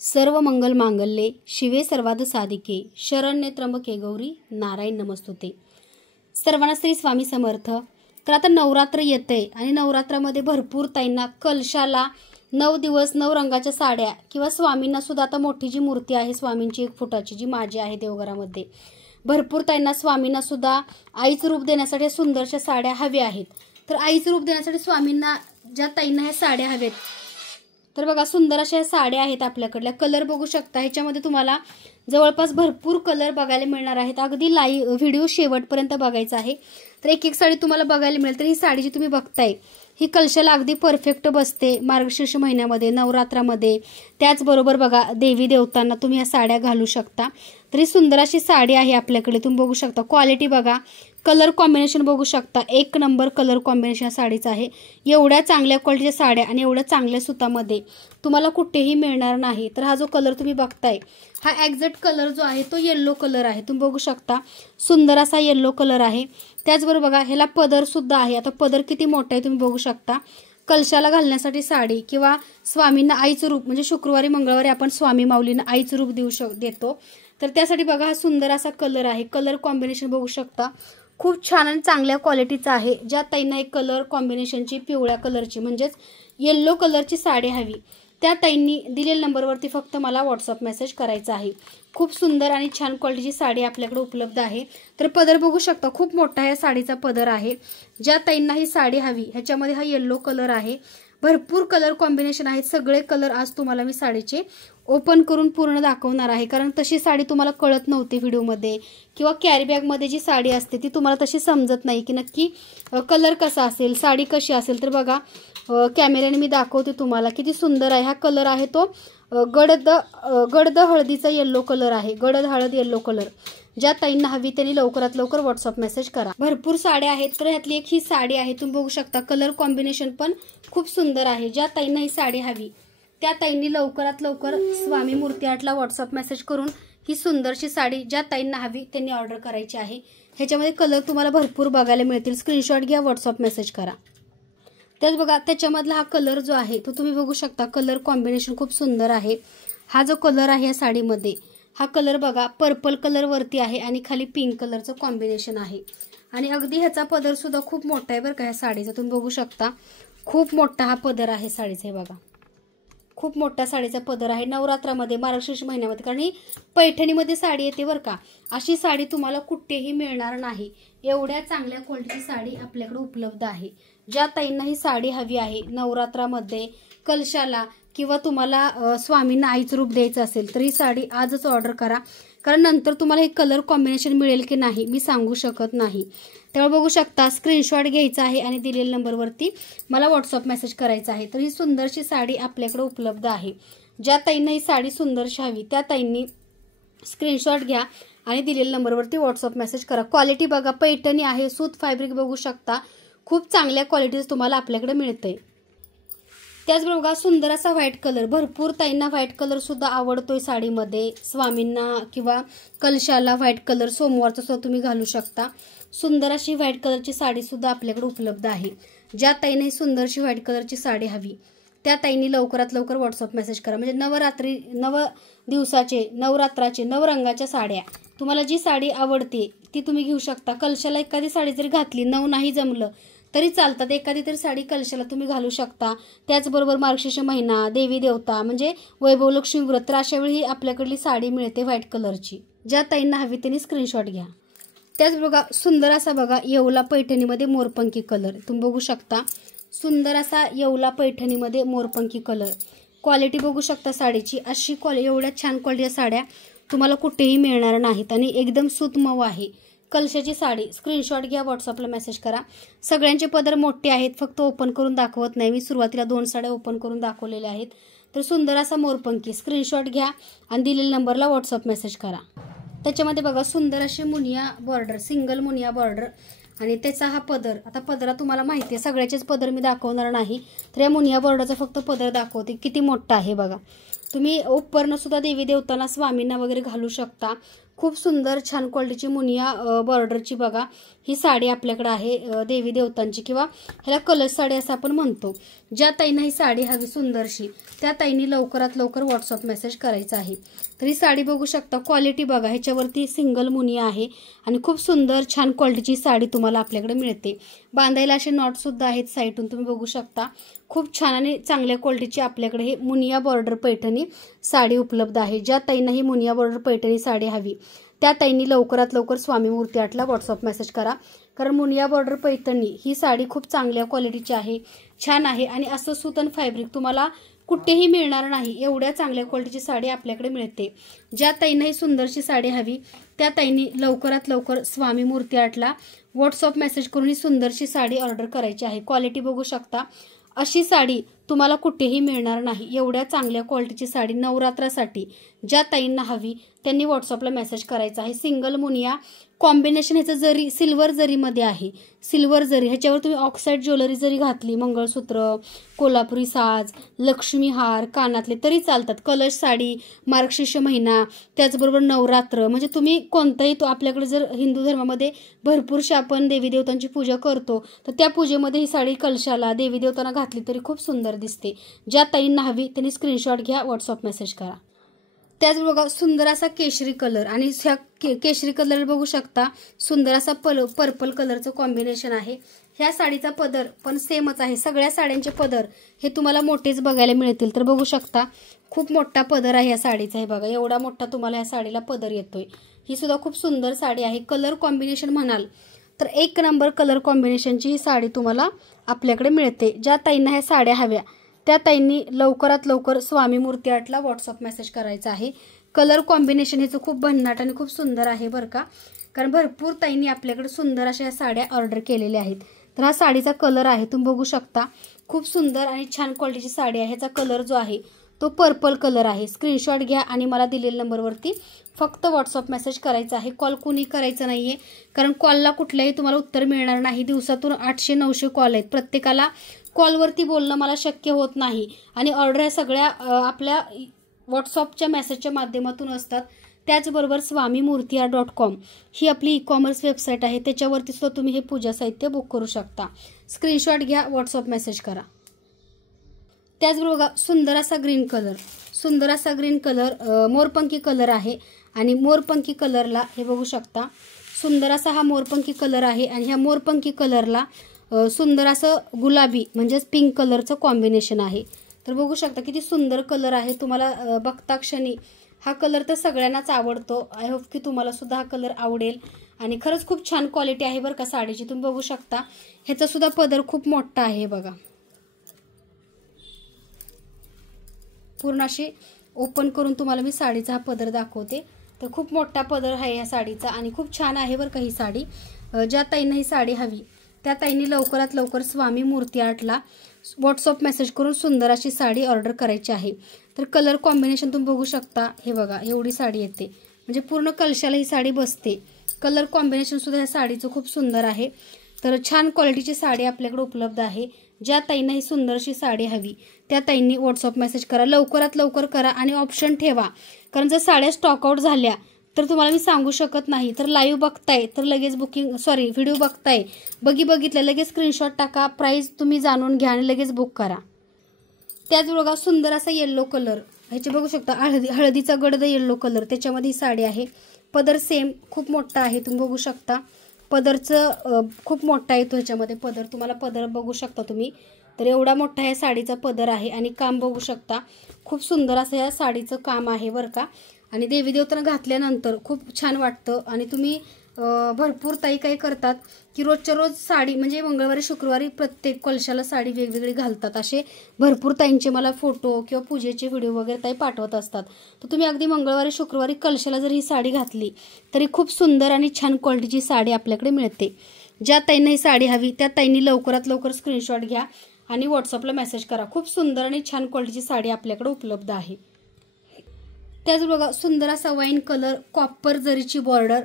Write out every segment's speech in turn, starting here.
सर्व मंगल मांगल्ये शिवे सर्वार्थ साधिके शरण्ये त्र्यंबके गौरी नारायण नमस्तुते। सर्वांना श्री स्वामी समर्थ। तर आता नवरात्र येते आणि नवरात्रामध्ये भरपूर ताईंना कलशाला 9 दिवस 9 रंगाच्या साड्या किंवा स्वामींना सुद्धा आता मोठी जी मूर्ती आहे स्वामींची 1 फुटाची जी माझी आहे देवघरामध्ये, भरपूर ताईंना स्वामींना सुद्धा आईचं रूप देण्यासाठी सुंदरशा साड्या हव्या आहेत। तर आईचं रूप देण्यासाठी स्वामींना ज्या ताईंना ह्या साड्या हव्यात, तर बघा सुंदर अशा साड्या आहेत आपल्याकडल्या। कलर बघू शकता, ह्याच्यामध्ये तुम्हाला जवळपास भरपूर कलर बघायला मिळणार आहेत। अगदी लाईव्ह व्हिडिओ शेवटपर्यंत बघायचा आहे, तर एक एक साडी तुम्हाला बघायला मिळेल। तर ही साडी जी तुम्ही बघताय ही कलशाला अगदी परफेक्ट बसते मार्गशीर्ष महिन्यामध्ये, नवरात्रामध्ये। त्याचबरोबर बघा देवी देवतांना तुम्ही ह्या साड्या घालू शकता। तरी सुंदर अशी साडी आहे आपल्याकडे, तुम्ही बघू शकता। क्वालिटी बघा, कलर कॉम्बिनेशन बघू शकता, 1 नंबर कलर कॉम्बिनेशन साडीचं आहे। एवढ्या चांगल्या क्वालिटीच्या साड्या आणि एवढ्या चांगल्या सुतामध्ये तुम्हाला कुठेही मिळणार नाही। तर हा जो कलर तुम्ही बघताय हा एक्झॅक्ट कलर जो आहे तो येलो कलर आहे, तुम्ही बघू शकता। सुंदर असा येलो कलर आहे। त्याचबरोबर बघा ह्याला पदर सुद्धा आहे। आता पदर किती मोठा आहे तुम्ही बघू शकता। कलशाला घालण्यासाठी साडी किंवा स्वामींना आईचं रूप, म्हणजे शुक्रवारी मंगळवारी आपण स्वामी माऊलींना आईचं रूप देतो, तर त्यासाठी बघा हा सुंदर असा कलर आहे। कलर कॉम्बिनेशन बघू शकता, खूप छान आणि चांगल्या क्वालिटीचा आहे। ज्या ताईंना एक कलर कॉम्बिनेशनची पिवळ्या कलरची म्हणजेच येलो कलरची साडी हवी, त्या ताईंनी दिलेल्या नंबरवरती फक्त मला व्हॉट्सअप मेसेज करायचा आहे। खूप सुंदर आणि छान क्वालिटीची साडी आपल्याकडे उपलब्ध आहे। तर पदर बघू शकता, खूप मोठा या साडीचा पदर आहे। ज्या ताईंना ही साडी हवी, ह्याच्यामध्ये हा येलो कलर आहे। भरपूर कलर कॉम्बिनेशन आहेत, सगळे कलर आज तुम्हाला मी साडीचे ओपन करून पूर्ण दाखवणार आहे, कारण तशी साडी तुम्हाला कळत नव्हती व्हिडिओमध्ये, किंवा कॅरी बॅगमध्ये जी साडी असते ती तुम्हाला तशी समजत नाही की नक्की कलर कसा असेल, साडी कशी असेल। तर बघा कॅमेऱ्याने मी दाखवते तुम्हाला, किती सुंदर आहे हा कलर आहे तो गडद हळदीचा येलो कलर आहे, गडद हळद येलो कलर। ज्या ताईंना हवी त्यांनी लवकरात लवकर व्हॉट्सअप मेसेज करा। भरपूर साड्या आहेत, तर ह्यातली एक ही साडी आहे, तुम्ही बघू शकता। कलर कॉम्बिनेशन पण खूप सुंदर आहे। ज्या ताईंना ही साडी हवी त्या ताईंनी लवकरात लवकर स्वामी मूर्ती आर्टला व्हॉट्सअप मेसेज करून ही सुंदरशी साडी ज्या ताईंना हवी त्यांनी ऑर्डर करायची आहे। ह्याच्यामध्ये कलर तुम्हाला भरपूर बघायला मिळतील, स्क्रीनशॉट घ्या, व्हॉट्सअप मेसेज करा। त्याच बघा त्याच्यामधला हा कलर जो आहे तो तुम्ही बघू शकता, कलर कॉम्बिनेशन खूप सुंदर आहे। हा जो कलर आहे या साडीमध्ये, हा कलर बघा पर्पल कलर वरती आहे आणि खाली पिंक कलरचं कॉम्बिनेशन आहे। आणि अगदी ह्याचा पदर सुद्धा खूप मोठा आहे बरं का ह्या साडीचा, तुम्ही बघू शकता। खूप मोठा हा पदर आहे साडीचा, हे बघा खूप मोठा साडीचा पदर आहे नवरात्रामध्ये, मार्गशीर्ष महिन्यामध्ये, कारण ही पैठणीमध्ये साडी येते बरं का। अशी साडी तुम्हाला कुठेही मिळणार नाही। एवढ्या चांगल्या क्वालिटीची साडी आपल्याकडे उपलब्ध आहे। ज्या ताईंना ही साडी हवी आहे नवरात्रामध्ये कलशाला किंवा तुम्हाला स्वामींना आईचं रूप द्यायचं असेल, तर ही साडी आजच ऑर्डर करा, कारण नंतर तुम्हाला हे कलर कॉम्बिनेशन मिळेल की नाही मी सांगू शकत नाही। त्यामुळे बघू शकता, स्क्रीनशॉट घ्यायचा आहे आणि दिलेल्या नंबरवरती मला व्हॉट्सअप मेसेज करायचा आहे। तर ही सुंदरशी साडी आपल्याकडे उपलब्ध आहे। ज्या ताईंना ही साडी सुंदरशी हवी त्या ताईंनी स्क्रीनशॉट घ्या आणि दिलेल्या नंबरवरती व्हॉट्सअप मेसेज करा। क्वालिटी बघा, पैठणी आहे, सूत फॅब्रिक बघू शकता, खूप चांगल्या क्वालिटीचं तुम्हाला आपल्याकडे मिळतंय। त्याचबरोबर बघा सुंदर असा व्हाईट कलर, भरपूर ताईंना व्हाईट कलर सुद्धा आवडतोय साडीमध्ये। स्वामींना किंवा कलशाला व्हाईट कलर सोमवारचा सुद्धा तुम्ही घालू शकता। सुंदर अशी व्हाईट कलरची साडी सुद्धा आपल्याकडे उपलब्ध आहे। ज्या ताईंना सुंदरशी व्हाईट कलरची साडी हवी त्या ताईंनी लवकरात लवकर व्हॉट्सअप मेसेज करा। म्हणजे 9 दिवसाचे नवरात्राचे 9 रंगाच्या साड्या, तुम्हाला जी साडी आवडते ती तुम्ही घेऊ शकता। कलशाला एखादी साडी जरी घातली, 9 नाही जमलं तरी चालतात, एखादी तरी साडी कलशाला तुम्ही घालू शकता। त्याचबरोबर मार्गशीर्ष महिना, देवी देवता म्हणजे वैभव लक्ष्मी व्रत, तर अशा वेळी आपल्याकडली साडी मिळते व्हाईट कलरची। ज्या ताईंना हवी त्यांनी स्क्रीनशॉट घ्या। त्याच बघा सुंदर असा बघा येवला पैठणीमध्ये मोरपंखी कलर, तुम्ही बघू शकता। सुंदर असा येवला पैठणीमध्ये मोरपंखी कलर, क्वालिटी बघू शकता साडीची। अशी एवढ्या छान क्वालिटीच्या साड्या तुम्हाला कुठेही मिळणार नाहीत आणि एकदम सूतमऊ आहे कलशाची साडी। स्क्रीनशॉट घ्या, व्हॉट्सअपला मेसेज करा। सगळ्यांचे पदर मोठे आहेत, फक्त ओपन करून दाखवत नाही मी, सुरुवातीला 2 साड्या ओपन करून दाखवलेल्या आहेत। तर सुंदर असा मोरपंखी, स्क्रीनशॉट घ्या आणि दिलेल्या नंबरला व्हॉट्सअप मेसेज करा। त्याच्यामध्ये बघा सुंदर असे Muniya border, single Muniya border आणि त्याचा हा पदर। आता पदरा तुम्हाला माहिती आहे, सगळ्याचेच पदर मी दाखवणार नाही, तर या मुनिया बॉर्डरचा फक्त पदर दाखवते, किती मोठा आहे बघा। तुम्ही उपरनं सुद्धा देवी देवतांना स्वामींना वगैरे घालू शकता। खूप सुंदर छान क्वालिटीची मुनिया बॉर्डरची बघा ही साडी आपल्याकडे आहे देवी देवतांची, किंवा ह्याला कलश साडी असं आपण म्हणतो. ज्या ताईंना ही साडी हवी सुंदरशी त्या ताईंनी लवकरात लवकर व्हॉट्सअप मेसेज करायचा आहे. तर ही साडी बघू शकता, क्वालिटी बघा, ह्याच्यावरती सिंगल मुनिया आहे आणि खूप सुंदर छान क्वालिटीची साडी तुम्हाला आपल्याकडे मिळते. बांधायला असे नॉट सुद्धा आहेत साईडून तुम्ही बघू शकता. खूप छान आणि चांगल्या क्वालिटीची आपल्याकडे हे मुनिया बॉर्डर पैठणी साडी उपलब्ध आहे. ज्या ताईंना ही मुनिया बॉर्डर पैठणी साडी हवी त्या ताईंनी लवकरात लवकर स्वामी मूर्ती आर्टला व्हॉट्सअप मेसेज करा. कारण मुनिया बॉर्डर पैठणी ही साडी खूप चांगल्या क्वालिटीची आहे, छान आहे आणि असं सुतन फॅब्रिक तुम्हाला कुठेही मिळणार नाही, एवढ्या चांगल्या क्वालिटीची साडी आपल्याकडे मिळते. ज्या ताईंना ही सुंदरशी साडी हवी त्या ताईंनी लवकरात लवकर स्वामी मूर्ती आर्टला व्हॉट्सअप मेसेज करून ही सुंदरशी साडी ऑर्डर करायची आहे. क्वालिटी बघू शकता, अशी साडी तुम्हाला कुठेही मिळणार नाही, एवढ्या चांगल्या क्वालिटीची साडी नवरात्रासाठी ज्या ताईंना हवी त्यांनी व्हॉट्सअपला मेसेज करायचा आहे. सिंगल मुनिया कॉम्बिनेशन ह्याचं जरी सिल्वर जरीमध्ये आहे, सिल्वर जरी ह्याच्यावर तुम्ही ऑक्साईड ज्वेलरी जरी घातली, मंगळसूत्र, कोल्हापुरी साज, लक्ष्मी हार, कानातले तरी चालतात. कलश साडी, मार्गशीर्ष महिना, त्याचबरोबर नवरात्र, म्हणजे तुम्ही कोणताही तो आपल्याकडे जर हिंदू धर्मामध्ये भरपूरशी आपण देवी देवतांची पूजा करतो तर त्या पूजेमध्ये ही साडी कलशाला देवी देवतांना घातली तरी खूप सुंदर दिसते. ज्या ताईंना हवी त्यांनी स्क्रीनशॉट घ्या, व्हॉट्सअप मेसेज करा. त्याचबरोबर सुंदर असा केशरी कलर आणि ह्या केशरी कलर बघू शकता, सुंदर असा पर्पल कलरचं कॉम्बिनेशन आहे. ह्या साडीचा पदर पण सेमच आहे. सगळ्या साड्यांचे पदर हे तुम्हाला मोठेच बघायला मिळतील. तर बघू शकता खूप मोठा पदर आहे या साडीचा, हे बघा एवढा मोठा तुम्हाला या साडीला पदर येतोय. ही सुद्धा खूप सुंदर साडी आहे. कलर कॉम्बिनेशन म्हणाल तर एक नंबर कलर कॉम्बिनेशनची ही साडी तुम्हाला आपल्याकडे मिळते. ज्या ताईंना ह्या साड्या हव्या त्या ताईंनी लवकरात लवकर स्वामी मूर्ती आर्टला व्हॉट्सअप मेसेज करायचा आहे. कलर कॉम्बिनेशन ह्याचं खूप भन्नाट आणि खूप सुंदर आहे बरं का, कारण भरपूर ताईंनी आपल्याकडे सुंदर अशा ह्या साड्या ऑर्डर केलेल्या आहेत. तर हा साडीचा कलर आहे, तुम्ही बघू शकता, खूप सुंदर आणि छान क्वालिटीची साडी आहे. ह्याचा कलर जो आहे तो पर्पल कलर आहे. स्क्रीनशॉट घ्या आणि मला दिलेल्या नंबरवरती फक्त व्हॉट्सअप मेसेज करायचा आहे. कॉल कुणी करायचं नाहीये, कारण कॉलला कुठल्याही तुम्हाला उत्तर मिळणार नाही. दिवसातून 800-900 कॉल आहेत, प्रत्येकाला कॉलवरती बोलणं मला शक्य होत नाही आणि ऑर्डर ह्या सगळ्या आपल्या व्हॉट्सअपच्या मेसेजच्या माध्यमातून असतात. त्याचबरोबर swamimurtiart.com ही आपली ई-कॉमर्स वेबसाईट आहे, त्याच्यावरती सुद्धा तुम्ही हे पूजा साहित्य बुक करू शकता. स्क्रीनशॉट घ्या, व्हॉट्सअप मेसेज करा. त्याचबरोबर सुंदर असा ग्रीन कलर, सुंदर असा ग्रीन कलर मोरपंखी कलर आहे आणि मोरपंखी कलरला हे बघू शकता, सुंदर असा हा मोरपंखी कलर आहे आणि ह्या मोरपंखी कलरला सुंदर असं गुलाबी म्हणजेच पिंक कलरचं कॉम्बिनेशन आहे. तर बघू शकता किती सुंदर कलर आहे. तुम्हाला बघता क्षणी हा कलर तर सगळ्यांनाच आवडतो. आय होप की तुम्हाला सुद्धा हा कलर आवडेल आणि खरंच खूप छान क्वालिटी आहे बरं का साडीची. तुम्ही बघू शकता ह्याचा सुद्धा पदर खूप मोठा आहे बघा, पूर्ण अशी ओपन करून तुम्हाला मी साडीचा हा पदर दाखवते. तर खूप मोठा पदर आहे या साडीचा आणि खूप छान आहे बरं का ही साडी. ज्या ताईंना ही साडी हवी त्या ताईंनी लवकरात लवकर स्वामी मूर्ती आर्टला व्हॉट्सअप मेसेज करून सुंदर अशी साडी ऑर्डर करायची आहे. तर कलर कॉम्बिनेशन तुम्ही बघू शकता, हे बघा एवढी साडी येते, म्हणजे पूर्ण कलशाला ही साडी बसते. कलर कॉम्बिनेशन सुद्धा या साडीचं खूप सुंदर आहे. तर छान क्वालिटीची साडी आपल्याकडे उपलब्ध आहे. ज्या ताईंना ही सुंदरशी साडी हवी त्या ताईंनी व्हॉट्सअप मेसेज करा, लवकरात लवकर करा आणि ऑप्शन ठेवा. कारण जर साड्या स्टॉक आउट झाल्या तर तुम्हाला मी सांगू शकत नाही. तर लाईव्ह बघताय तर लगेच व्हिडिओ बघताय, बघितलं लगेच स्क्रीनशॉट टाका, प्राइस तुम्ही जाणून घ्या आणि लगेच बुक करा. त्याचबरोबर सुंदर असा येल्लो कलर, ह्याचे बघू शकता हळदीचा गडद येल्लो कलर, त्याच्यामध्ये ही साडी आहे. पदर सेम खूप मोठा आहे, तुम्ही बघू शकता पदरचं खूप मोठा येतो ह्याच्यामध्ये पदर, तुम्हाला पदर बघू शकता तुम्ही. तर एवढा मोठा या साडीचा पदर आहे आणि काम बघू शकता खूप सुंदर असं या साडीचं काम आहे बरं का. आणि देवी देवतांना घातल्यानंतर खूप छान वाटतं. आणि तुम्ही भरपूर ताई काय करतात की रोजच्या रोज साडी म्हणजे मंगळवारी शुक्रवारी प्रत्येक कलशाला साडी वेगवेगळी घालतात. असे भरपूर ताईंचे मला फोटो किंवा पूजेचे व्हिडिओ वगैरे ताई पाठवत असतात. तर तुम्ही अगदी मंगळवारी शुक्रवारी कलशाला जर ही साडी घातली तरी खूप सुंदर आणि छान क्वालिटीची साडी आपल्याकडे मिळते. ज्या ताईंना ही साडी हवी त्या ताईंनी लवकरात लवकर स्क्रीनशॉट घ्या आणि व्हॉट्सअपला मेसेज करा. खूप सुंदर आणि छान क्वालिटीची साडी आपल्याकडे उपलब्ध आहे. त्याचबरोबर सुंदर असा वाईन कलर, कॉपर जरीची बॉर्डर,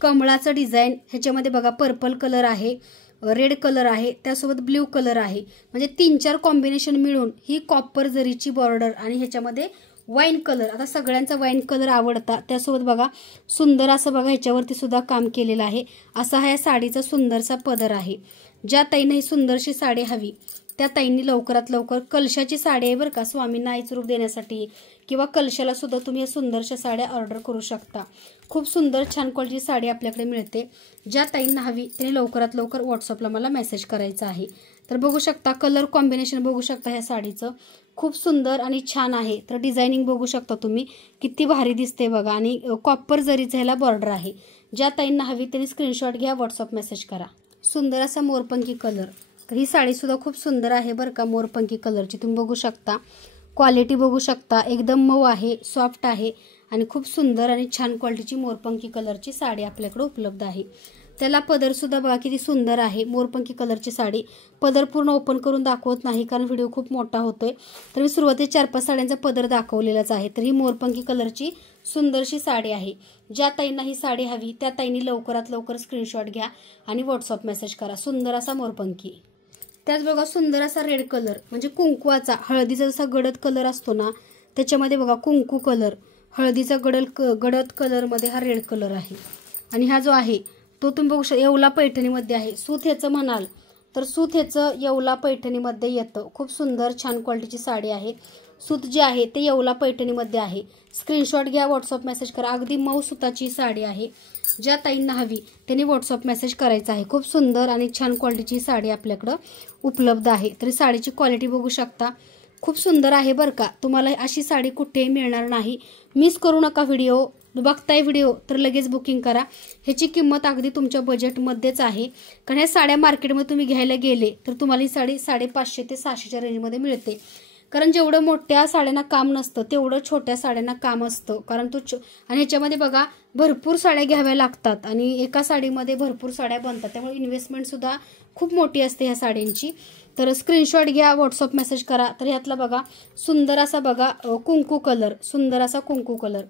कमळाचं डिझाईन, ह्याच्यामध्ये बघा पर्पल कलर आहे, रेड कलर आहे, त्यासोबत ब्ल्यू कलर आहे, म्हणजे 3-4 कॉम्बिनेशन मिळून ही कॉपर जरीची बॉर्डर आणि ह्याच्यामध्ये वाईन कलर, आता सगळ्यांचा वाईन कलर आवडता, त्यासोबत बघा सुंदर असं बघा ह्याच्यावरती सुद्धा काम केलेलं आहे. असा हा या साडीचा सुंदरसा पदर आहे. ज्या ताईंना ही सुंदरशी साडी हवी त्या ताईंनी लवकरात लवकर, कलशाची साडी आहे बरं का, स्वामींना आईचं रूप देण्यासाठी किंवा कलशाला सुद्धा तुम्ही या सुंदरशा साड्या ऑर्डर करू शकता. खूप सुंदर छान क्वालिटीची साडी आपल्याकडे मिळते. ज्या ताईंना हवी त्यांनी लवकरात लवकर व्हॉट्सअपला मला मेसेज करायचा आहे. तर बघू शकता कलर कॉम्बिनेशन बघू शकता ह्या साडीचं खूप सुंदर आणि छान आहे. तर डिझायनिंग बघू शकता तुम्ही किती भारी दिसते बघा आणि कॉपर जरीचं ह्याला बॉर्डर आहे. ज्या ताईंना हवी त्यांनी स्क्रीनशॉट घ्या, व्हॉट्सअप मेसेज करा. सुंदर असा मोरपंखी कलर, तर ही साडी सुद्धा खूप सुंदर आहे बरं का, मोरपंखी कलरची. तुम्ही बघू शकता क्वालिटी बघू शकता एकदम मऊ आहे, सॉफ्ट आहे आणि खूप सुंदर आणि छान क्वालिटीची मोरपंखी कलरची साडी आपल्याकडे उपलब्ध आहे. त्याला पदर सुद्धा बघा किती सुंदर आहे. मोरपंखी कलरची साडी, पदर पूर्ण ओपन करून दाखवत नाही कारण व्हिडिओ खूप मोठा होतोय. तर मी सुरुवातीला 4-5 साड्यांचा पदर दाखवलेलाच आहे. तर ही मोरपंखी कलरची सुंदरशी साडी आहे. ज्या ताईंना ही साडी हवी त्या ताईंनी लवकरात लवकर स्क्रीनशॉट घ्या आणि व्हॉट्सअप मेसेज करा. सुंदर असा मोरपंखी. त्याच बघा सुंदर असा रेड कलर, म्हणजे कुंकवाचा, हळदीचा जसा गडद कलर असतो ना त्याच्यामध्ये बघा कुंकू कलर, हळदीचा गडद कलरमध्ये हा रेड कलर आहे. आणि हा जो आहे तो तुम्ही बघू शकता येवला पैठणीमध्ये आहे. सूत ह्याचं म्हणाल तर सूत ह्याचं येवला पैठणीमध्ये येतं. खूप सुंदर छान क्वालिटीची साडी आहे. सूत जे आहे ते येवला पैठणीमध्ये आहे. स्क्रीनशॉट घ्या, व्हॉट्सअप मेसेज करा. अगदी मऊ सुताची साडी आहे. ज्या ताईंना हवी त्यांनी व्हॉट्सअप मेसेज करायचा आहे. खूप सुंदर आणि छान क्वालिटीची साडी आपल्याकडं उपलब्ध आहे. तरी साडीची क्वालिटी बघू शकता खूप सुंदर आहे बरं का. तुम्हाला अशी साडी कुठेही मिळणार नाही. मिस करू नका व्हिडिओ. बघताय व्हिडिओ तर लगेच बुकिंग करा. ह्याची किंमत अगदी तुमच्या बजेटमध्येच आहे. कारण ह्या साड्या मार्केटमध्ये तुम्ही घ्यायला गेले तर तुम्हाला ही साडी 550 ते 600च्या रेंजमध्ये मिळते. कारण जेवढं मोठ्या साड्यांना काम नसतं तेवढं छोट्या साड्यांना काम असतं. कारण आणि ह्याच्यामध्ये बघा भरपूर साड्या घ्याव्या लागतात आणि एका साडीमध्ये भरपूर साड्या बनतात. त्यामुळे इन्व्हेस्टमेंटसुद्धा खूप मोठी असते ह्या साड्यांची. तर स्क्रीनशॉट घ्या, व्हॉट्सअप मेसेज करा. तर ह्यातला बघा सुंदर असा बघा कुंकू कलर, सुंदर असा कुंकू कलर.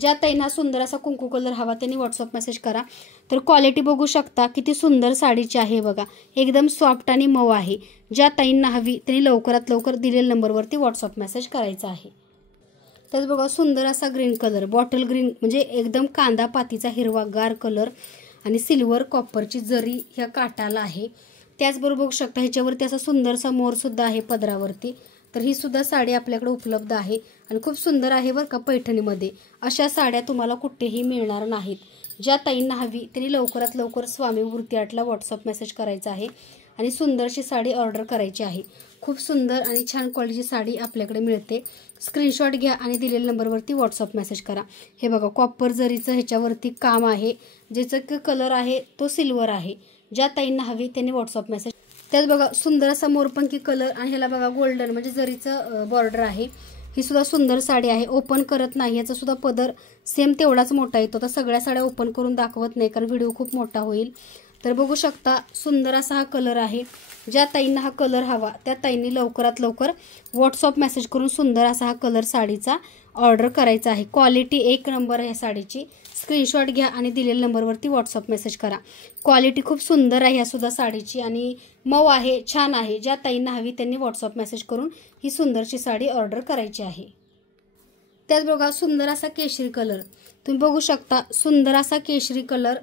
ज्या ताईंना सुंदर असा कुंकू कलर हवा त्यांनी व्हॉट्सअप मेसेज करा. तर क्वालिटी बघू शकता किती सुंदर साडीची आहे बघा, एकदम सॉफ्ट आणि मऊ आहे. ज्या ताईंना हवी त्यांनी लवकरात लवकर दिलेल्या नंबरवरती व्हॉट्सअप मेसेज करायचा आहे. त्याच बघा सुंदर असा ग्रीन कलर, बॉटल ग्रीन, म्हणजे एकदम कांदा पातीचा हिरवागार कलर आणि सिल्वर कॉपरची जरी ह्या काटाला आहे. त्याचबरोबर बघू शकता ह्याच्यावरती असा सुंदरसा मोर सुद्धा आहे पदरावरती. तर ही सुद्धा साडी आपल्याकडे उपलब्ध आहे आणि खूप सुंदर आहे बरं का पैठणीमध्ये. अशा साड्या तुम्हाला कुठेही मिळणार नाहीत. ज्या ताईंना हवी त्यांनी लवकरात लवकर स्वामी मूर्ती आर्टला व्हॉट्सअप मेसेज करायचा आहे आणि सुंदरशी साडी ऑर्डर करायची आहे. खूप सुंदर आणि छान क्वालिटीची साडी आपल्याकडे मिळते. स्क्रीनशॉट घ्या आणि दिलेल्या नंबरवरती व्हॉट्सअप मेसेज करा. हे बघा कॉपर जरीचं ह्याच्यावरती काम आहे, ज्याचं कलर आहे तो सिल्वर आहे. ज्या ताईंना हवी त्यांनी व्हॉट्सअप मेसेज. त्यात बघा सुंदर असा मोरपंखी कलर आणि ह्याला बघा गोल्डन म्हणजे जरीचं बॉर्डर आहे. ही सुद्धा सुंदर साडी आहे. ओपन करत नाही, याचा सुद्धा पदर सेम तेवढाच मोठा येतो. तर सगळ्या साड्या ओपन करून दाखवत नाही कारण व्हिडिओ खूप मोठा होईल. तर बघू शकता सुंदर असा हा कलर आहे. ज्या ताईंना हा कलर हवा त्या ताईंनी लवकरात लवकर व्हॉट्सअप मेसेज करून सुंदर असा हा कलर साडीचा ऑर्डर करायचा आहे. क्वालिटी एक नंबर आहे साडीची. स्क्रीनशॉट घ्या आणि दिलेल्या नंबरवरती व्हॉट्सअप मेसेज करा. क्वालिटी खूप सुंदर आहे ह्यासुद्धा साडीची आणि मऊ आहे, छान आहे. ज्या ताईंना हवी त्यांनी व्हॉट्सअप मेसेज करून ही सुंदरशी साडी ऑर्डर करायची आहे. त्याच बघा सुंदर असा केशरी कलर, तुम्ही बघू शकता सुंदर असा केशरी कलर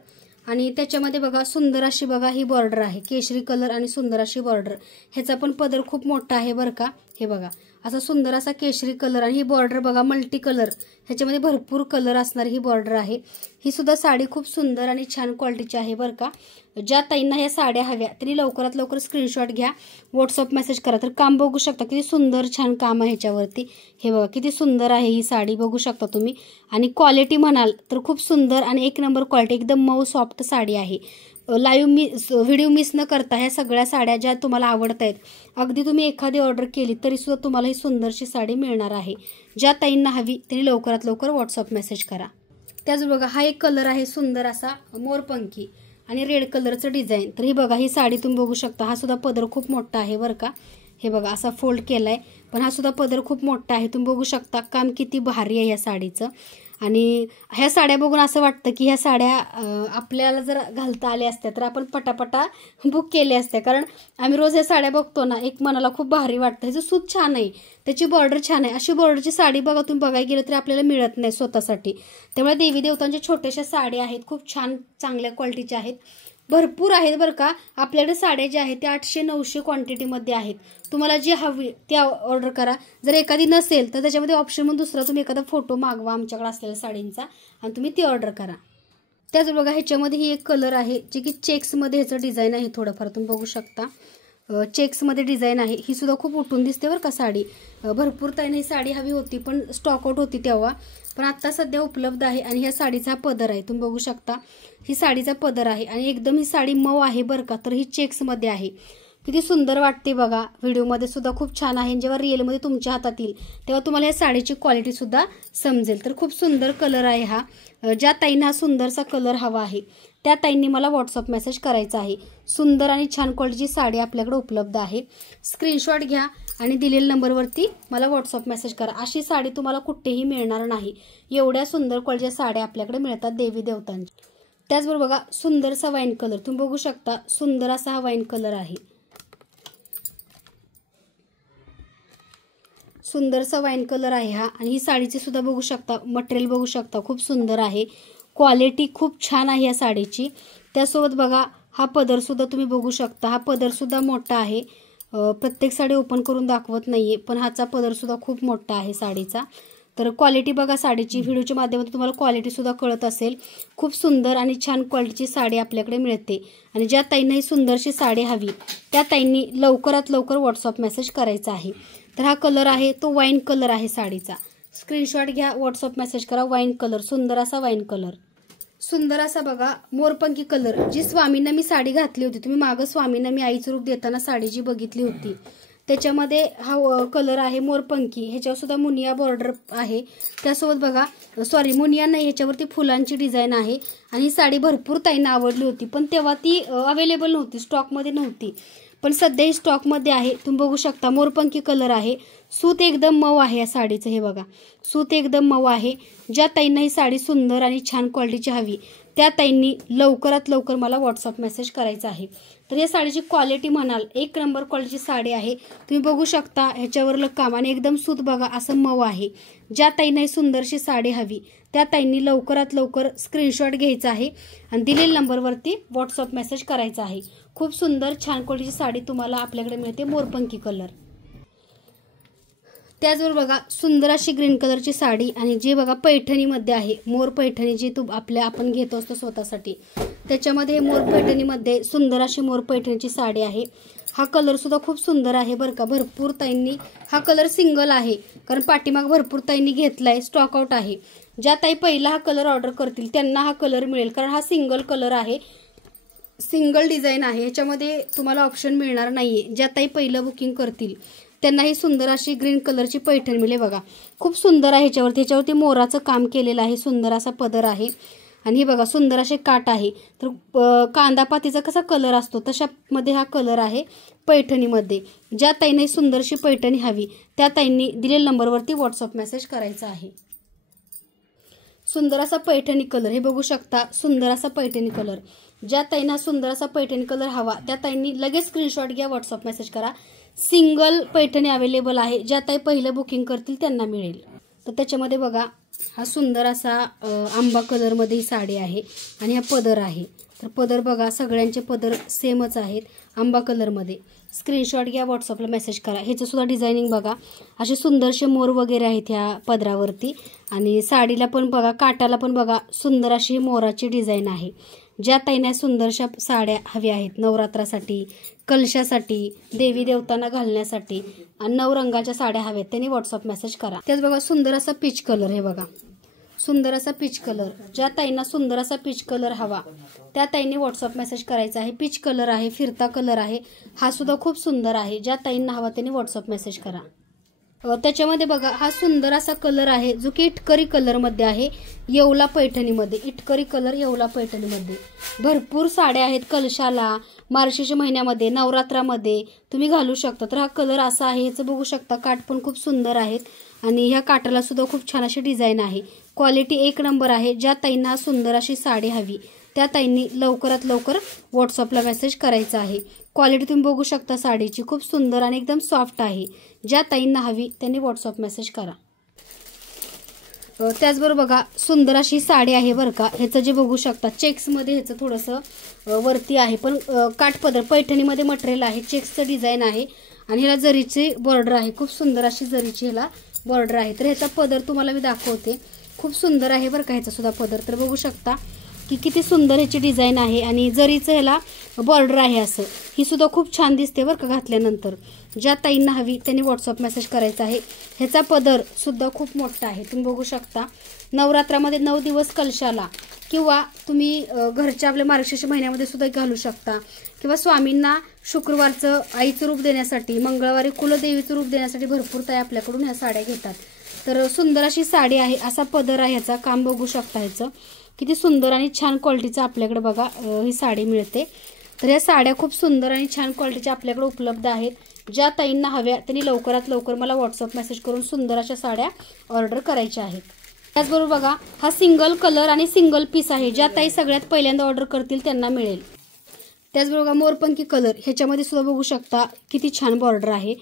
आणि त्याच्यामध्ये बघा सुंदर अशी बघा ही बॉर्डर आहे. केशरी कलर आणि सुंदर अशी बॉर्डर. ह्याचा पण पदर खूप मोठा आहे बरं का. हे बघा असा सुंदर असा केशरी कलर आणि ही बॉर्डर बघा मल्टी कलर, ह्याच्यामध्ये भरपूर कलर असणारी ही बॉर्डर आहे. ही सुद्धा साडी खूप सुंदर आणि छान क्वालिटीची आहे बरं का. ज्या ताईंना ह्या साड्या हव्या त्यांनी लवकरात लवकर स्क्रीनशॉट घ्या, व्हॉट्सअप मेसेज करा. तर काम बघू शकता किती सुंदर छान काम आहे ह्याच्यावरती. हे बघा किती सुंदर आहे ही साडी, बघू शकता तुम्ही. आणि क्वालिटी म्हणाल तर खूप सुंदर आणि एक नंबर क्वालिटी, एकदम मऊ सॉफ्ट साडी आहे. व्हिडिओ मिस न करता ह्या सगळ्या साड्या ज्या तुम्हाला आवडत आहेत अगदी तुम्ही एखादी ऑर्डर केली तरी सुद्धा तुम्हाला ही सुंदरशी साडी मिळणार आहे. ज्या ताईंना हवी त्यांनी लवकरात लवकर व्हॉट्सअप मेसेज करा. त्याच बघा हा एक कलर आहे सुंदर असा मोरपंखी आणि रेड कलरचं डिझाईन. तर ही बघा ही साडी तुम्ही बघू शकता. हा सुद्धा पदर खूप मोठा आहे बरं का. हे बघा असा फोल्ड केलाय पण हा सुद्धा पदर खूप मोठा आहे. तुम्ही बघू शकता काम किती भारी आहे या साडीचं. आणि ह्या साड्या बघून असं वाटतं की ह्या साड्या आपल्याला जर घालता आल्या असत्या तर आपण पटापटा बुक केल्या असत्या, कारण आम्ही रोज ह्या साड्या बघतो ना, एक मनाला खूप भारी वाटतं. ह्याचं सूत छान आहे, त्याची बॉर्डर छान आहे. अशी बॉर्डरची साडी बघा तुम्ही बघायला गेलं तरी आपल्याला मिळत नाही स्वतःसाठी. त्यामुळे देवी देवतांच्या छोट्याशा साड्या आहेत, खूप छान चांगल्या क्वालिटीच्या आहेत, भरपूर आहेत बरं का. आपल्याकडे साड्या ज्या आहेत त्या 800-900 क्वांटिटीमध्ये आहेत. तुम्हाला जी हवी ती ऑर्डर करा. जर एखादी नसेल तर त्याच्यामध्ये ऑप्शन म्हणून दुसरा तुम्ही एखादा फोटो मागवा आमच्याकडे असलेल्या साडींचा आणि तुम्ही ती ऑर्डर करा. त्याच बघा ह्याच्यामध्ये ही एक कलर आहे जे की चेक्समध्ये ह्याचं डिझाईन आहे, थोडंफार तुम्ही बघू शकता. चेक्समध्ये डिझाईन आहे. ही सुद्धा खूप उठून दिसते बरं का साडी. भरपूर ताईंना ही साडी हवी होती पण स्टॉक आउट होती तेव्हा, पण आत्ता सध्या उपलब्ध आहे. आणि ह्या साडीचा पदर आहे, तुम्ही बघू शकता. ही साडीचा पदर आहे आणि एकदम ही साडी मऊ आहे बरं का. तर ही चेक्समध्ये आहे. किती सुंदर वाटते बघा. व्हिडिओमध्ये सुद्धा खूप छान आहे. जेव्हा रिअलमध्ये तुमच्या हातात येईल तेव्हा तुम्हाला या साडीची क्वालिटी सुद्धा समजेल. तर खूप सुंदर कलर आहे हा. ज्या ताईंना हा सुंदरसा कलर हवा आहे त्या ताईंनी मला व्हॉट्सअप मेसेज करायचा आहे. सुंदर आणि छान क्वालिटीची साडी आपल्याकडे उपलब्ध आहे. स्क्रीनशॉट घ्या आणि दिलेल्या नंबरवरती मला व्हॉट्सअप मेसेज करा. अशी साडी तुम्हाला कुठेही मिळणार नाही. एवढ्या सुंदर क्वालिटीच्या साड्या आपल्याकडे मिळतात देवी देवतांच्या. त्याचबरोबर बघा सुंदरसा वाईन कलर तुम्ही बघू शकता. सुंदर असा हा वाईन कलर आहे. सुंदरसा वाईन कलर आहे हा. आणि ही साडीचे सुद्धा बघू शकता, मटेरियल बघू शकता, खूप सुंदर आहे. क्वालिटी खूप छान आहे या साडीची. त्यासोबत बघा हा पदर सुद्धा तुम्ही बघू शकता. हा पदर सुद्धा मोठा आहे. प्रत्येक साडी ओपन करून दाखवत नाहीये पण हाचा पदर सुद्धा खूप मोठा आहे साडीचा. तर क्वालिटी बघा साडीची. व्हिडिओच्या माध्यमातून तुम्हाला क्वालिटी सुद्धा कळत असेल. खूप सुंदर आणि छान क्वालिटीची साडी आपल्याकडे मिळते. आणि ज्या ताईंना ही सुंदरशी साडी हवी त्या ताईंनी लवकरात लवकर व्हॉट्सअप मेसेज करायचा आहे. तर हा कलर आहे तो वाईन कलर आहे साडीचा. स्क्रीनशॉट घ्या, व्हॉट्सअप मेसेज करा. वाईन कलर, सुंदर असा वाईन कलर. सुंदर असा बघा मोरपंखी कलर. जी स्वामींना मी साडी घातली होती, तुम्ही मागं स्वामींना मी आईचं रूप देताना साडी जी बघितली होती त्याच्यामध्ये हा कलर आहे मोरपंखी. ह्याच्यावर सुद्धा मुनिया बॉर्डर आहे. त्यासोबत बघा मुनिया नाही, ह्याच्यावरती फुलांची डिझाईन आहे. आणि ही साडी भरपूर ताईंना आवडली होती पण तेव्हा ती अवेलेबल नव्हती, स्टॉकमध्ये नव्हती. पण सध्या ही स्टॉकमध्ये आहे. तुम्ही बघू शकता मोरपंखी कलर आहे. सूत एकदम मऊ आहे या साडीचं. हे बघा सूत एकदम मऊ आहे. ज्या ताईंना ही साडी सुंदर आणि छान क्वालिटीची हवी त्या ताईंनी लवकरात लवकर मला व्हॉट्सअप मेसेज करायचा आहे. तर या साडीची क्वालिटी म्हणाल एक नंबर क्वालिटीची साडी आहे. तुम्ही बघू शकता ह्याच्यावरलं काम आणि एकदम सूत बघा असं मऊ आहे. ज्या ताईंना ही सुंदरशी साडी हवी त्या ताईंनी लवकरात लवकर स्क्रीनशॉट घ्यायचा आहे आणि दिलेल्या नंबरवरती व्हॉट्सअप मेसेज करायचा आहे. खूप सुंदर छान क्वालिटीची साडी तुम्हाला आपल्याकडे मिळते मोरपंखी कलर. त्याचबरोबर बघा सुंदर अशी ग्रीन कलरची साडी आणि जे बघा पैठणीमध्ये आहे. मोर पैठणी जी आपण घेतो असतो स्वतःसाठी, त्याच्यामध्ये मोर पैठणीमध्ये सुंदर अशी मोर पैठणीची साडी आहे. हा कलर सुद्धा खूप सुंदर आहे बरं का. भरपूर ताईंनी हा कलर सिंगल आहे कारण पाठीमाग भरपूर ताईंनी घेतलाय, स्टॉक आउट आहे. ज्या ताई पहिला हा कलर ऑर्डर करतील त्यांना हा कलर मिळेल कारण हा सिंगल कलर आहे, सिंगल डिझाईन आहे. ह्याच्यामध्ये तुम्हाला ऑप्शन मिळणार नाहीये. ज्या ताई पहिलं बुकिंग करतील त्यांना ही सुंदर अशी ग्रीन कलरची पैठण मिळेल बघा. खूप सुंदर आहे. ह्याच्यावरती मोराचं काम केलेलं आहे. सुंदर असा पदर आहे आणि हे बघा सुंदर असे काट आहे. तर कांदा पातीचा कसा कलर असतो तशामध्ये हा कलर आहे पैठणीमध्ये. ज्या ताईंनी सुंदरशी पैठणी हवी त्या ताईंनी दिलेल्या नंबरवरती व्हॉट्सअप मेसेज करायचा आहे. सुंदर असा पैठणी कलर हे बघू शकता. सुंदर असा पैठणी कलर. ज्या ताईंना सुंदर असा पैठणी कलर हवा त्या ताईंनी लगेच स्क्रीनशॉट घ्या, व्हॉट्सअप मेसेज करा. सिंगल पैठणी अवेलेबल आहे. ज्या ताई पहिलं बुकिंग करतील त्यांना मिळेल. तर त्याच्यामध्ये बघा हा सुंदर असा आंबा कलरमध्ये ही साडी आहे आणि हा पदर आहे. तर पदर बघा सगळ्यांचे पदर सेमच आहेत आंबा कलरमध्ये. स्क्रीनशॉट घ्या, व्हॉट्सअपला मेसेज करा. ह्याचं सुद्धा डिझायनिंग बघा असे सुंदरसे मोर वगैरे आहेत ह्या पदरावरती. आणि साडीला पण बघा काटाला पण बघा सुंदर अशी मोराची डिझाईन आहे. ज्या ताईंना सुंदरशा साड्या हव्या आहेत नवरात्रासाठी, कलशासाठी, देवी देवतांना घालण्यासाठी आणि 9 रंगाच्या साड्या हव्यात त्यांनी व्हॉट्सअप मेसेज करा. त्याच बघा सुंदर असा पीच कलर. हे बघा सुंदर असा पीच कलर. ज्या ताईंना सुंदर असा पीच कलर हवा त्या ताईंनी व्हॉट्सअप मेसेज करायचा आहे. पीच कलर आहे, फिरता कलर आहे. हा सुद्धा खूप सुंदर आहे. ज्या ताईंना हवा त्यांनी व्हॉट्सअप मेसेज करा. त्याच्यामध्ये बघा हा सुंदर असा कलर आहे जो की इटकरी कलरमध्ये आहे, येवला पैठणीमध्ये. इटकरी कलर येवला पैठणीमध्ये. भरपूर साड्या आहेत कलशाला, मार्गशीर्ष महिन्यामध्ये, नवरात्रामध्ये तुम्ही घालू शकता. तर हा कलर असा आहे. ह्याचं बघू शकता काठ पण खूप सुंदर आहेत आणि ह्या काटाला सुद्धा खूप छान अशी डिझाईन आहे. क्वालिटी एक नंबर आहे. ज्या ताईंना सुंदर अशी साडी हवी त्या ताईंनी लवकरात लवकर व्हॉट्सअपला मेसेज करायचा आहे. क्वालिटी तुम्ही बघू शकता साडीची, खूप सुंदर आणि एकदम सॉफ्ट आहे. ज्या ताईंना हवी त्यांनी व्हॉट्सअप मेसेज करा. त्याचबरोबर बघा सुंदर अशी साडी आहे बरं का. ह्याचं जे बघू शकता चेक्समध्ये ह्याचं थोडंसं वरती आहे, पण काठपदर पैठणीमध्ये मटेरियल आहे. चेक्सचं डिझाईन आहे आणि ह्याला जरीची बॉर्डर आहे. खूप सुंदर अशी जरीची ह्याला बॉर्डर आहे. तर ह्याचा पदर तुम्हाला मी दाखवते. खूप सुंदर आहे बरं का ह्याचा सुद्धा पदर. तर बघू शकता की किती सुंदर ह्याची डिझाईन आहे आणि जरीचं ह्याला बॉर्डर आहे असं. ही सुद्धा खूप छान दिसते बरं का घातल्यानंतर. ज्या ताईंना हवी त्यांनी व्हॉट्सअप मेसेज करायचा आहे. ह्याचा पदर सुद्धा खूप मोठा आहे. तुम्ही बघू शकता. नवरात्रामध्ये 9 दिवस कलशाला किंवा तुम्ही घरच्या आपल्या मार्गशीर्ष महिन्यामध्ये सुद्धा घालू शकता किंवा स्वामींना शुक्रवारचं आईचं रूप देण्यासाठी, मंगळवारी कुलदेवीचं रूप देण्यासाठी भरपूर ताई आपल्याकडून ह्या साड्या घेतात. तर सुंदर अशी साडी आहे. असा पदर आहे ह्याचा. काम बघू शकता ह्याचं किती सुंदर आणि छान क्वालिटीचं आपल्याकडे बघा ही साडी मिळते. तर या साड्या खूप सुंदर आणि छान क्वालिटीच्या आपल्याकडे उपलब्ध आहेत. ज्या ताईंना हव्या त्यांनी लवकरात लवकर मला व्हॉट्सअप मेसेज करून सुंदर अशा साड्या ऑर्डर करायच्या आहेत. त्याचबरोबर बघा हा सिंगल कलर आणि सिंगल पीस आहे. ज्या ताई सगळ्यात पहिल्यांदा ऑर्डर करतील त्यांना मिळेल. त्याचबरोबर ሞरपंखी कलर ह्याच्यामध्ये सुद्धा बघू शकता किती छान बॉर्डर आहे.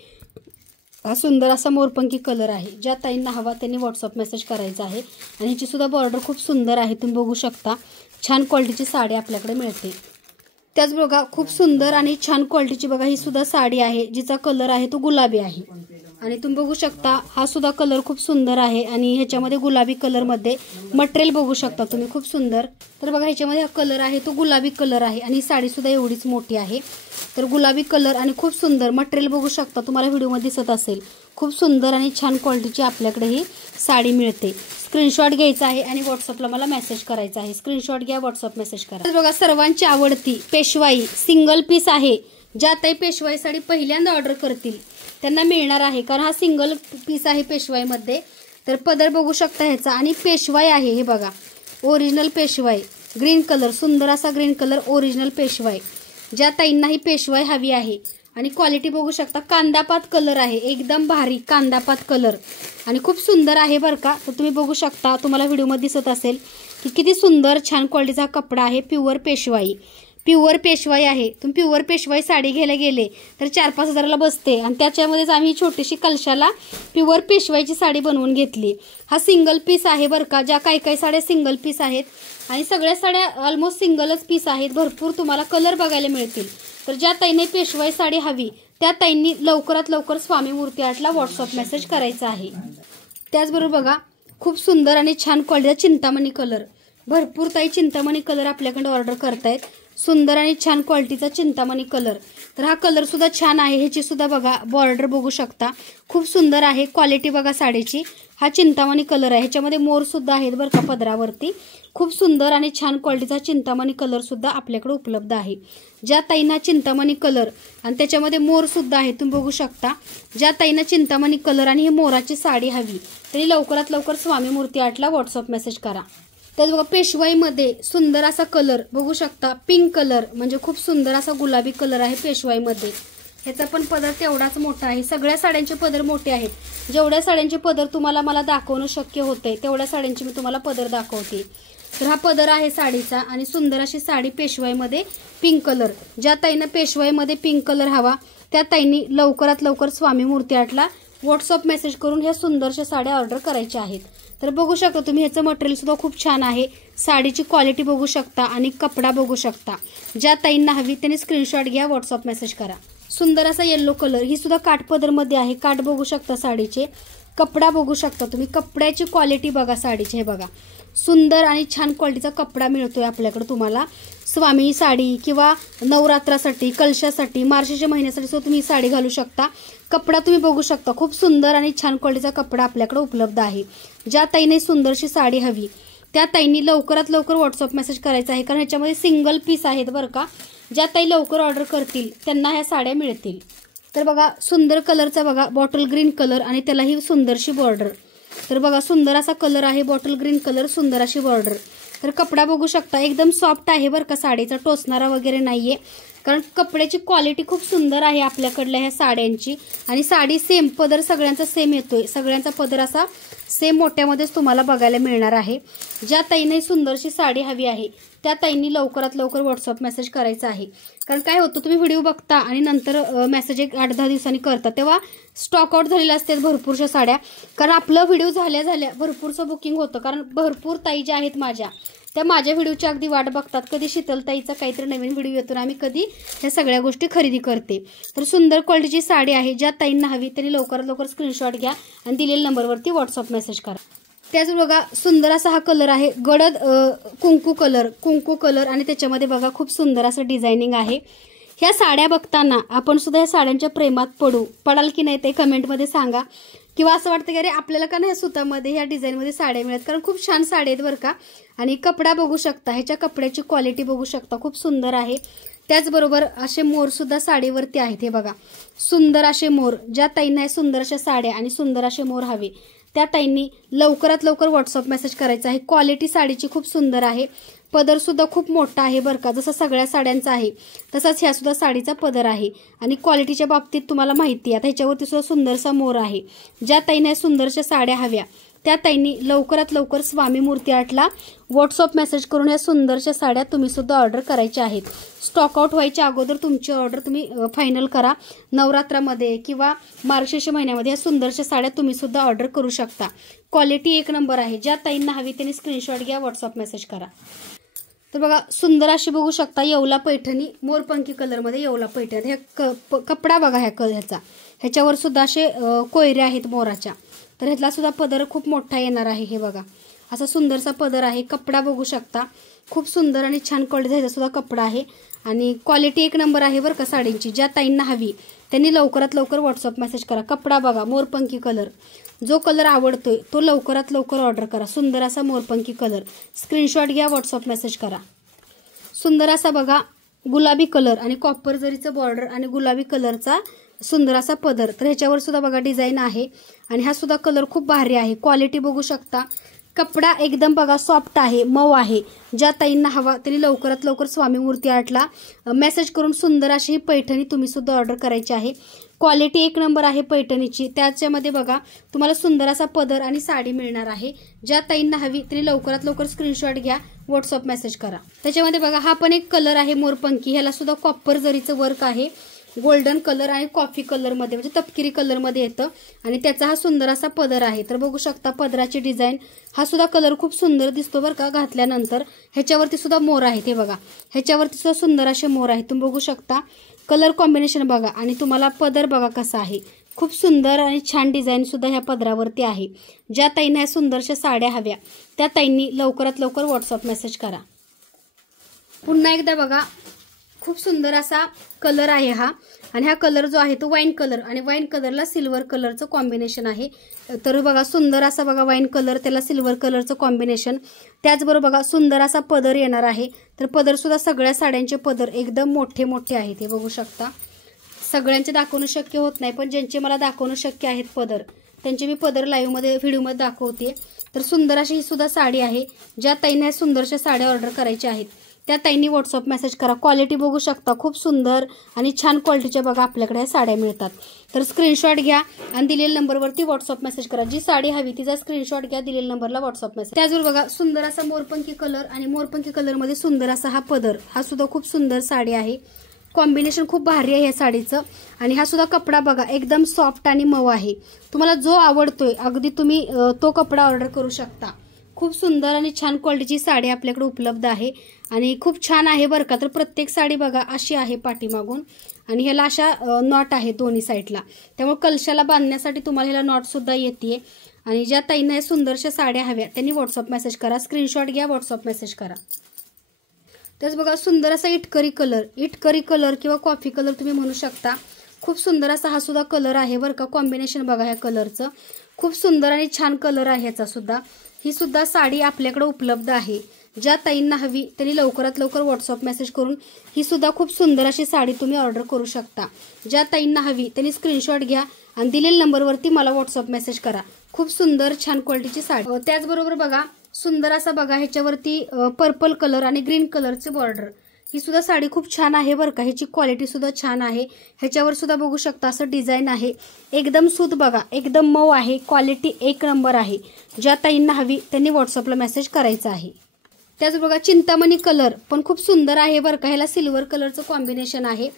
हा सुंदर असा मोरपंखी कलर आहे. ज्या ताईंना हवा त्यांनी व्हॉट्सअप मेसेज करायचा आहे आणि ह्याची सुद्धा बॉर्डर खूप सुंदर आहे. तुम्ही बघू शकता छान क्वालिटीची साडी आपल्याकडे मिळते. त्याचबरोबर बघा खूप सुंदर आणि छान क्वालिटीची बघा ही सुद्धा साडी आहे जिचा कलर आहे तो गुलाबी आहे. आणि तुम्ही बघू शकता हा सुद्धा कलर खूप सुंदर आहे आणि ह्याच्यामध्ये गुलाबी कलरमध्ये मटेरियल बघू शकता तुम्ही खूप सुंदर. तर बघा ह्याच्यामध्ये हा कलर आहे तो गुलाबी कलर आहे आणि साडी सुद्धा एवढीच मोठी आहे. तर गुलाबी कलर आणि खूप सुंदर मटेरियल बघू शकता. तुम्हाला व्हिडिओमध्ये दिसत असेल. खूप सुंदर आणि छान क्वालिटीची आपल्याकडे ही साडी मिळते. स्क्रीनशॉट घ्यायचा आहे आणि व्हॉट्सअपला मला मेसेज करायचा आहे. स्क्रीनशॉट घ्या, व्हॉट्सअप मेसेज करा. तर बघा सर्वांची आवडती पेशवाई सिंगल पीस आहे. ज्या ताई पेशवाई साडी पहिल्यांदा ऑर्डर करतील त्यांना मिळणार आहे, कारण हा सिंगल पीस आहे पेशवाईमध्ये. तर पदर बघू शकता ह्याचा आणि पेशवाई आहे. हे बघा ओरिजिनल पेशवाई ग्रीन कलर, सुंदर असा ग्रीन कलर ओरिजिनल पेशवाई. ज्या ताईंना ही पेशवाई हवी आहे आणि क्वालिटी बघू शकता कांदापात कलर आहे. एकदम भारी कांदापात कलर आणि खूप सुंदर आहे बरं का. तर तुम्ही बघू शकता. तुम्हाला व्हिडिओमध्ये दिसत असेल की किती सुंदर छान क्वालिटीचा कपडा आहे. प्युअर पेशवाई, प्युअर पेशवाई आहे. तुम्ही प्युअर पेशवाई साडी घ्यायला गेले तर 4-5 हजाराला बसते आणि त्याच्यामध्येच आम्ही छोटीशी कलशाला प्युअर पेशवाईची साडी बनवून घेतली. हा सिंगल पीस आहे बरं का. ज्या काही साड्या सिंगल पीस आहेत आणि सगळ्या साड्या ऑलमोस्ट सिंगलच पीस आहेत. भरपूर तुम्हाला कलर बघायला मिळतील. तर ज्या ताईने पेशवाई साडी हवी त्या ताईंनी लवकरात लवकर स्वामी मूर्ती आर्टला व्हॉट्सअप मेसेज करायचा आहे. त्याचबरोबर बघा खूप सुंदर आणि छान क्वालिटीचा चिंतामणी कलर. भरपूर ताई चिंतामणी कलर आपल्याकडे ऑर्डर करतायत. सुंदर आणि छान क्वालिटीचा चिंतामणी कलर. तर हा कलर सुद्धा छान आहे. ह्याची सुद्धा बघा बॉर्डर बघू शकता खूप सुंदर आहे. क्वालिटी बघा साडीची. हा चिंतामणी कलर आहे. ह्याच्यामध्ये मोर सुद्धा आहेत बरं का पदरावरती. खूप सुंदर आणि छान क्वालिटीचा चिंतामणी कलर सुद्धा आपल्याकडे उपलब्ध आहे. ज्या ताईंना चिंतामणी कलर आणि त्याच्यामध्ये मोर सुद्धा आहे तुम्ही बघू शकता. ज्या ताईंना चिंतामणी कलर आणि ही मोराची साडी हवी तरी लवकरात लवकर स्वामी मूर्ती आर्टला व्हॉट्सअप मेसेज करा. त्याच बघा पेशवाईमध्ये सुंदर असा कलर बघू शकता. पिंक कलर म्हणजे खूप सुंदर असा गुलाबी कलर आहे पेशवाईमध्ये. ह्याचा पण पदर तेवढाच मोठा आहे. सगळ्या साड्यांचे पदर मोठे आहेत. जेवढ्या साड्यांचे पदर तुम्हाला मला दाखवणं शक्य होते तेवढ्या साड्यांचे मी तुम्हाला पदर दाखवते. तर हा पदर आहे साडीचा आणि सुंदर अशी साडी पेशवाईमध्ये पिंक कलर. ज्या ताईंना पेशवाईमध्ये पिंक कलर हवा त्या ताईंनी लवकरात लवकर स्वामी मूर्ती आर्टला व्हॉट्सअप मेसेज करून ह्या सुंदरशा साड्या ऑर्डर करायच्या आहेत. तर बघू शकता तुम्ही ह्याचं मटेरियल सुद्धा खूप छान आहे. साडीची क्वालिटी बघू शकता आणि कपडा बघू शकता. ज्या ताईंना हवी त्यांनी स्क्रीनशॉट घ्या, व्हॉट्सअप मेसेज करा. सुंदर असा येल्लो कलर. ही सुद्धा काठपदरमध्ये आहे. काठ बघू शकता साडीचे. कपडा बघू शकता तुम्ही. कपड्याची क्वालिटी बघा साडीची. हे बघा सुंदर आणि छान क्वालिटीचा कपडा मिळतोय आपल्याकडे तुम्हाला. स्वामी साडी किंवा नवरात्रासाठी, कलशासाठी, मार्गशीर्ष महिन्यासाठी सुद्धा तुम्ही साडी घालू शकता. कपडा तुम्ही बघू शकता. खूप सुंदर आणि छान क्वालिटीचा कपडा आपल्याकडे उपलब्ध आहे. ज्या ताईने सुंदरशी साडी हवी त्या ताईंनी लवकरात लवकर व्हॉट्सअप मेसेज करायचा आहे, कारण ह्याच्यामध्ये सिंगल पीस आहेत बरं का. ज्या ताई लवकर ऑर्डर करतील त्यांना ह्या साड्या मिळतील. तर बघा सुंदर कलरचा बघा बॉटल ग्रीन कलर आणि त्याला ही सुंदरशी बॉर्डर. तर बघा सुंदर असा कलर आहे बॉटल ग्रीन कलर, सुंदर अशी बॉर्डर. तर कपडा बघू शकता एकदम सॉफ्ट आहे बरं का साडीचा. टोचणारा वगैरे नाहीये. कारण कपड्याची क्वालिटी खूप सुंदर आहे आपल्याकडल्या ह्या साड्यांची. आणि साडी सेम, पदर सगळ्यांचा सेम येतोय, सगळ्यांचा पदर असा सेम मोठ्यामध्येच तुम्हाला बघायला मिळणार आहे. ज्या ताईंना सुंदरशी साडी हवी आहे त्या ताईंनी लवकरात लवकर व्हॉट्सअप मेसेज करायचा आहे. कारण काय होतं, तुम्ही व्हिडिओ बघता आणि नंतर मेसेज एक 8-10 दिवसांनी करता, तेव्हा स्टॉक आउट झालेल्या असतात भरपूरशा साड्या. कारण आपलं व्हिडिओ झाल्या भरपूरचं बुकिंग होतं. कारण भरपूर ताई ज्या आहेत माझ्या, त्या माझ्या व्हिडिओची अगदी वाट बघतात, कधी शीतलताईचा काहीतरी नवीन व्हिडिओ येतो आणि आम्ही कधी ह्या सगळ्या गोष्टी खरेदी करते. तर सुंदर क्वालिटीची साडी आहे, ज्या ताईंना हवी त्यांनी लवकरात लवकर स्क्रीनशॉट घ्या आणि दिलेल्या नंबरवरती व्हॉट्सअप मेसेज करा. त्याच बघा सुंदर असा हा कलर आहे, गडद कुंकू कलर आणि त्याच्यामध्ये बघा खूप सुंदर असं डिझायनिंग आहे. ह्या साड्या बघताना आपण सुद्धा या साड्यांच्या प्रेमात पडाल की नाही ते कमेंटमध्ये सांगा. किंवा असं वाटतं की अरे आपल्याला का नाही सुतामध्ये ह्या डिझाईनमध्ये साड्या मिळत, कारण खूप छान साड्या आहेत बरं का. आणि कपडा बघू शकता, ह्याच्या कपड्याची क्वालिटी बघू शकता, खूप सुंदर आहे. त्याचबरोबर असे मोर सुद्धा साडीवरती आहेत. हे बघा सुंदर असे मोर, ज्या ताईंना हे सुंदर अशा साड्या आणि सुंदर असे मोर हवे त्या ताईंनी लवकरात लवकर व्हॉट्सअप मेसेज करायचा आहे. क्वालिटी साडीची खूप सुंदर आहे, पदर सुद्धा खूप मोठा आहे बरं का, जसं सगळ्या साड्यांचा आहे तसाच ह्या सुद्धा साडीचा पदर आहे. आणि क्वालिटीच्या बाबतीत तुम्हाला माहिती आहे, आता ह्याच्यावरती सुद्धा सुंदरसा मोर आहे. ज्या ताईंना सुंदरशा साड्या हव्या त्या ताईंनी लवकरात लवकर स्वामी मूर्ती आर्टला व्हॉट्सअप मेसेज करून या सुंदरशा साड्या तुम्ही सुद्धा ऑर्डर करायच्या आहेत. स्टॉक आउट व्हायच्या अगोदर तुमची ऑर्डर तुम्ही फायनल करा. नवरात्रामध्ये किंवा मार्गशीर्ष महिन्यामध्ये या सुंदरशा साड्या तुम्ही सुद्धा ऑर्डर करू शकता. क्वालिटी एक नंबर आहे. ज्या ताईंना हवी त्यांनी स्क्रीनशॉट घ्या, व्हॉट्सअप मेसेज करा. तर बघा सुंदर अशी बघू शकता येवला पैठणी, मोरपंखी कलरमध्ये येवला पैठणी. कपडा बघा ह्याचा, ह्याच्यावर सुद्धा असे कोयऱ्या आहेत मोराच्या. तर ह्यातला सुद्धा पदर खूप मोठा येणार आहे. हे बघा असा सुंदरसा पदर आहे. कपडा बघू शकता, खूप सुंदर आणि छान क्वालिटीचा सुद्धा कपडा आहे. आणि क्वालिटी एक नंबर आहे बरं का साडींची. ज्या ताईंना हवी त्यांनी लवकरात लवकर व्हॉट्सअप मेसेज करा. कपडा बघा मोरपंखी कलर, जो कलर आवडतोय तो लवकरात लवकर ऑर्डर करा. सुंदर असा मोरपंखी कलर, स्क्रीनशॉट घ्या, व्हॉट्सअप मेसेज करा. सुंदर असा बघा गुलाबी कलर आणि कॉपर जरीचं बॉर्डर आणि गुलाबी कलरचा सुंदर असा पदर. तर ह्याच्यावर सुद्धा बघा डिझाईन आहे आणि हा सुद्धा कलर खूप भारी आहे. क्वालिटी बघू शकता, कपडा एकदम बघा सॉफ्ट आहे, मऊ आहे. ज्या ताईंना हवा त्यांनी लवकरात लवकर स्वामी मूर्ती आर्टला मेसेज करून सुंदर अशी ही पैठणी तुम्ही सुद्धा ऑर्डर करायची आहे. क्वालिटी एक नंबर आहे पैठणीची. त्याच्यामध्ये बघा तुम्हाला सुंदर असा पदर आणि साडी मिळणार आहे. ज्या ताईंना हवी त्यांनी लवकरात लवकर स्क्रीनशॉट घ्या, व्हॉट्सअप मेसेज करा. त्याच्यामध्ये बघा हा पण एक कलर आहे मोरपंखी, ह्याला सुद्धा कॉपर जरीचं वर्क आहे. गोल्डन कलर आणि कॉफी कलरमध्ये म्हणजे तपकिरी कलरमध्ये येतं आणि त्याचा हा सुंदर असा पदर आहे. तर बघू शकता पदराची डिझाईन, हा सुद्धा कलर खूप सुंदर दिसतो बरं का घातल्यानंतर. ह्याच्यावरती सुद्धा मोर आहेत. हे बघा ह्याच्यावरती सुद्धा सुंदर असे मोर आहेत. तुम्ही बघू शकता कलर कॉम्बिनेशन बघा आणि तुम्हाला पदर बघा कसा आहे. खूप सुंदर आणि छान डिझाईन सुद्धा ह्या पदरावरती आहे. ज्या ताईंना ह्या सुंदरशा साड्या हव्या त्या ताईंनी लवकरात लवकर व्हॉट्सअप मेसेज करा. पुन्हा एकदा बघा खूप सुंदर असा कलर आहे हा आणि हा कलर जो आहे तो वाईन कलर आणि वाईन कलरला सिल्वर कलरचं कॉम्बिनेशन आहे. तर बघा सुंदर असा बघा वाईन कलर, त्याला सिल्वर कलरचं कॉम्बिनेशन. त्याचबरोबर बघा सुंदर असा पदर येणार आहे. तर पदर सुद्धा सगळ्या साड्यांचे पदर एकदम मोठे मोठे आहेत. हे बघू शकता, सगळ्यांचे दाखवणं शक्य होत नाही पण ज्यांचे मला दाखवणं शक्य आहेत पदर त्यांचे मी पदर लाईव्हमध्ये व्हिडिओमध्ये दाखवते. तर सुंदर अशी ही सुद्धा साडी आहे. ज्या ताईंना सुंदरशा साड्या ऑर्डर करायच्या आहेत त्या ताईंनी व्हॉट्सअप मेसेज करा. क्वालिटी बघू शकता, खूप सुंदर आणि छान क्वालिटीच्या बघा आपल्याकडे ह्या साड्या मिळतात. तर स्क्रीनशॉट घ्या आणि दिलेल्या नंबरवरती व्हॉट्सअप मेसेज करा. जी साडी हवी तिचा स्क्रीनशॉट घ्या, दिलेल्या नंबरला व्हॉट्सअप मेसेज. त्याचबरोबर बघा सुंदर असा मोरपंखी कलर आणि मोरपंखी कलरमध्ये सुंदर असा हा पदर, हा सुद्धा खूप सुंदर साडी आहे. कॉम्बिनेशन खूप भारी आहे या साडीचं. आणि हा सुद्धा कपडा बघा एकदम सॉफ्ट आणि मऊ आहे. तुम्हाला जो आवडतोय अगदी तुम्ही तो कपडा ऑर्डर करू शकता. खूप सुंदर आणि छान क्वालिटीची साडी आपल्याकडे उपलब्ध आहे आणि खूप छान आहे बरं का. तर प्रत्येक साडी बघा अशी आहे पाठीमागून आणि ह्याला अशा नॉट आहे दोन्ही साईडला, त्यामुळे कलशाला बांधण्यासाठी तुम्हाला ह्याला नॉट सुद्धा येते. आणि ज्या ताईंना सुंदरशा साड्या हव्या त्यांनी व्हॉट्सअप मेसेज करा, स्क्रीनशॉट घ्या, व्हॉट्सअप मेसेज करा. त्याच बघा सुंदर असा इटकरी कलर किंवा कॉफी कलर तुम्ही म्हणू शकता. खूप सुंदर असा हा सुद्धा कलर आहे बरं का. कॉम्बिनेशन बघा ह्या कलरचं, खूप सुंदर आणि छान कलर आहे ह्याचा सुद्धा. ही सुद्धा साडी आपल्याकडे उपलब्ध आहे. ज्या ताईंना हवी त्यांनी लवकरात लवकर व्हॉट्सअप मेसेज करून ही सुद्धा खूप सुंदर अशी साडी तुम्ही ऑर्डर करू शकता. ज्या ताईंना हवी त्यांनी स्क्रीनशॉट घ्या आणि दिलेल्या नंबरवरती मला व्हॉट्सअप मेसेज करा. खूप सुंदर छान क्वालिटीची साडी. त्याचबरोबर बघा सुंदर असा बघा ह्याच्यावरती पर्पल कलर आणि ग्रीन कलरचे बॉर्डर. ही सुद्धा साडी खूप छान आहे बरं का, ह्याची क्वालिटी सुद्धा छान आहे। ह्याच्यावर सुद्धा बघू शकता असं डिझाईन आहे, एकदम सूत बघा एकदम मऊ आहे, क्वालिटी एक नंबर आहे। ज्या ताईंना हवी त्यांनी व्हॉट्सअपला मेसेज करायचा आहे। त्याच बघा चिंतामणी कलर पण खूप सुंदर आहे बरं का, ह्याला सिल्वर कलरचं कॉम्बिनेशन आहे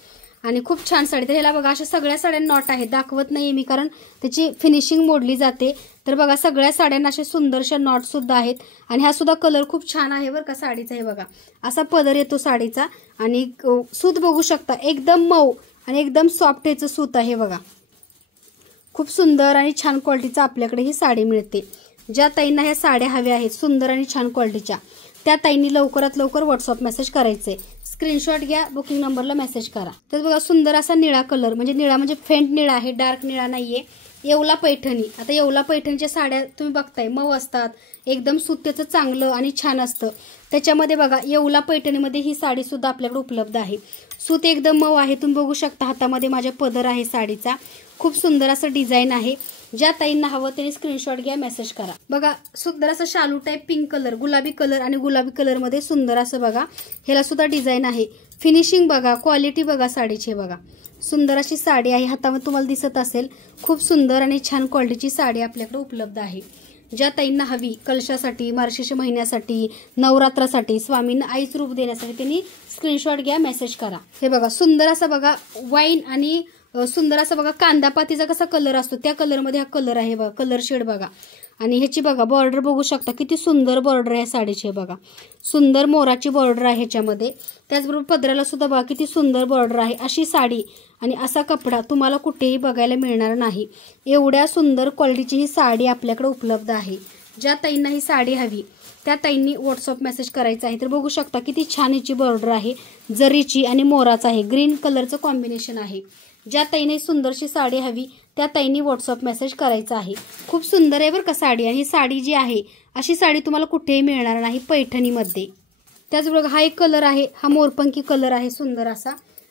आणि खूप छान साडी। तर ह्याला बघा अशा सगळ्या साड्या नॉट आहेत, दाखवत नाहीये मी कारण त्याची फिनिशिंग मोडली जाते। तर बघा सगळ्या साड्यांना असे सुंदरशा नॉट सुद्धा आहेत आणि हा सुद्धा कलर खूप छान आहे बरं का साडीचा। हे बघा असा पदर येतो साडीचा आणि सूत बघू शकता एकदम मऊ आणि एकदम सॉफ्ट याचं सूत आहे बघा। खूप सुंदर आणि छान क्वालिटीचा आपल्याकडे ही साडी मिळते। ज्या ताईंना ह्या साड्या हव्या आहेत सुंदर आणि छान क्वालिटीच्या त्या ताईंनी लवकरात लवकर व्हॉट्सअप मेसेज करायचे। स्क्रीनशॉट घ्या, बुकिंग नंबरला मेसेज करा। तर बघा सुंदर असा निळा कलर, म्हणजे निळा म्हणजे फेंट निळा आहे, डार्क निळा नाहीये। येवला पैठणी, आता येवला पैठणीच्या साड्या तुम्ही बघताय मऊ असतात, एकदम सूत त्याचं चांगलं आणि छान असतं। त्याच्यामध्ये बघा येवला पैठणीमध्ये ही साडी सुद्धा आपल्याकडे उपलब्ध आहे। सूत एकदम मऊ आहे, तुम्ही बघू शकता हातामध्ये माझ्या पदर आहे साडीचा, खूप सुंदर असं डिझाईन आहे। ज्या ताईंना हवं त्यांनी स्क्रीनशॉट घ्या, मेसेज करा। बघा सुंदर असं शालू टाईप पिंक कलर, गुलाबी कलर आणि गुलाबी कलर मध्ये सुंदर असं बघा ह्याला सुद्धा डिझाईन आहे। फिनिशिंग बघा, क्वालिटी बघा साडीची बघा, सुंदर अशी साडी आहे, हातामध्ये तुम्हाला दिसत असेल। खूप सुंदर आणि छान क्वालिटीची साडी आपल्याकडे उपलब्ध आहे। ज्या ताईंना हवी कलशासाठी, मार्गशीर्ष महिन्यासाठी, नवरात्रासाठी, स्वामींना आईच रूप देण्यासाठी त्यांनी स्क्रीनशॉट घ्या, मेसेज करा। हे बघा सुंदर असं बघा वाईन आणि सुंदर असं बघा कांदापातीचा कसा कलर असतो त्या कलरमध्ये हा कलर आहे बघा, कलर शेड बघा। आणि ह्याची बघा बॉर्डर बघू शकता किती सुंदर बॉर्डर आहे साडीची बघा, सुंदर मोराची बॉर्डर आहे ह्याच्यामध्ये। त्याचबरोबर पदराला सुद्धा बघा किती सुंदर बॉर्डर आहे। अशी साडी आणि असा कपडा तुम्हाला कुठेही बघायला मिळणार नाही, एवढ्या सुंदर क्वालिटीची ही साडी आपल्याकडे उपलब्ध आहे। ज्या ताईंना ही साडी हवी त्या ताईंनी व्हॉट्सअप मेसेज करायचा आहे। तर बघू शकता किती छान हिची बॉर्डर आहे, जरीची आणि मोराचा आहे, ग्रीन कलरचं कॉम्बिनेशन आहे। ज्या ताईने सुंदरशी साडी हवी त्या ताईंनी व्हॉट्सअप मेसेज करायचा आहे। खूप सुंदर आहे बरं का साडी, आणि ही साडी जी आहे अशी साडी तुम्हाला कुठेही मिळणार नाही पैठणीमध्ये। त्याचबरोबर हा एक कलर आहे, हा मोरपंखी कलर आहे सुंदर असा,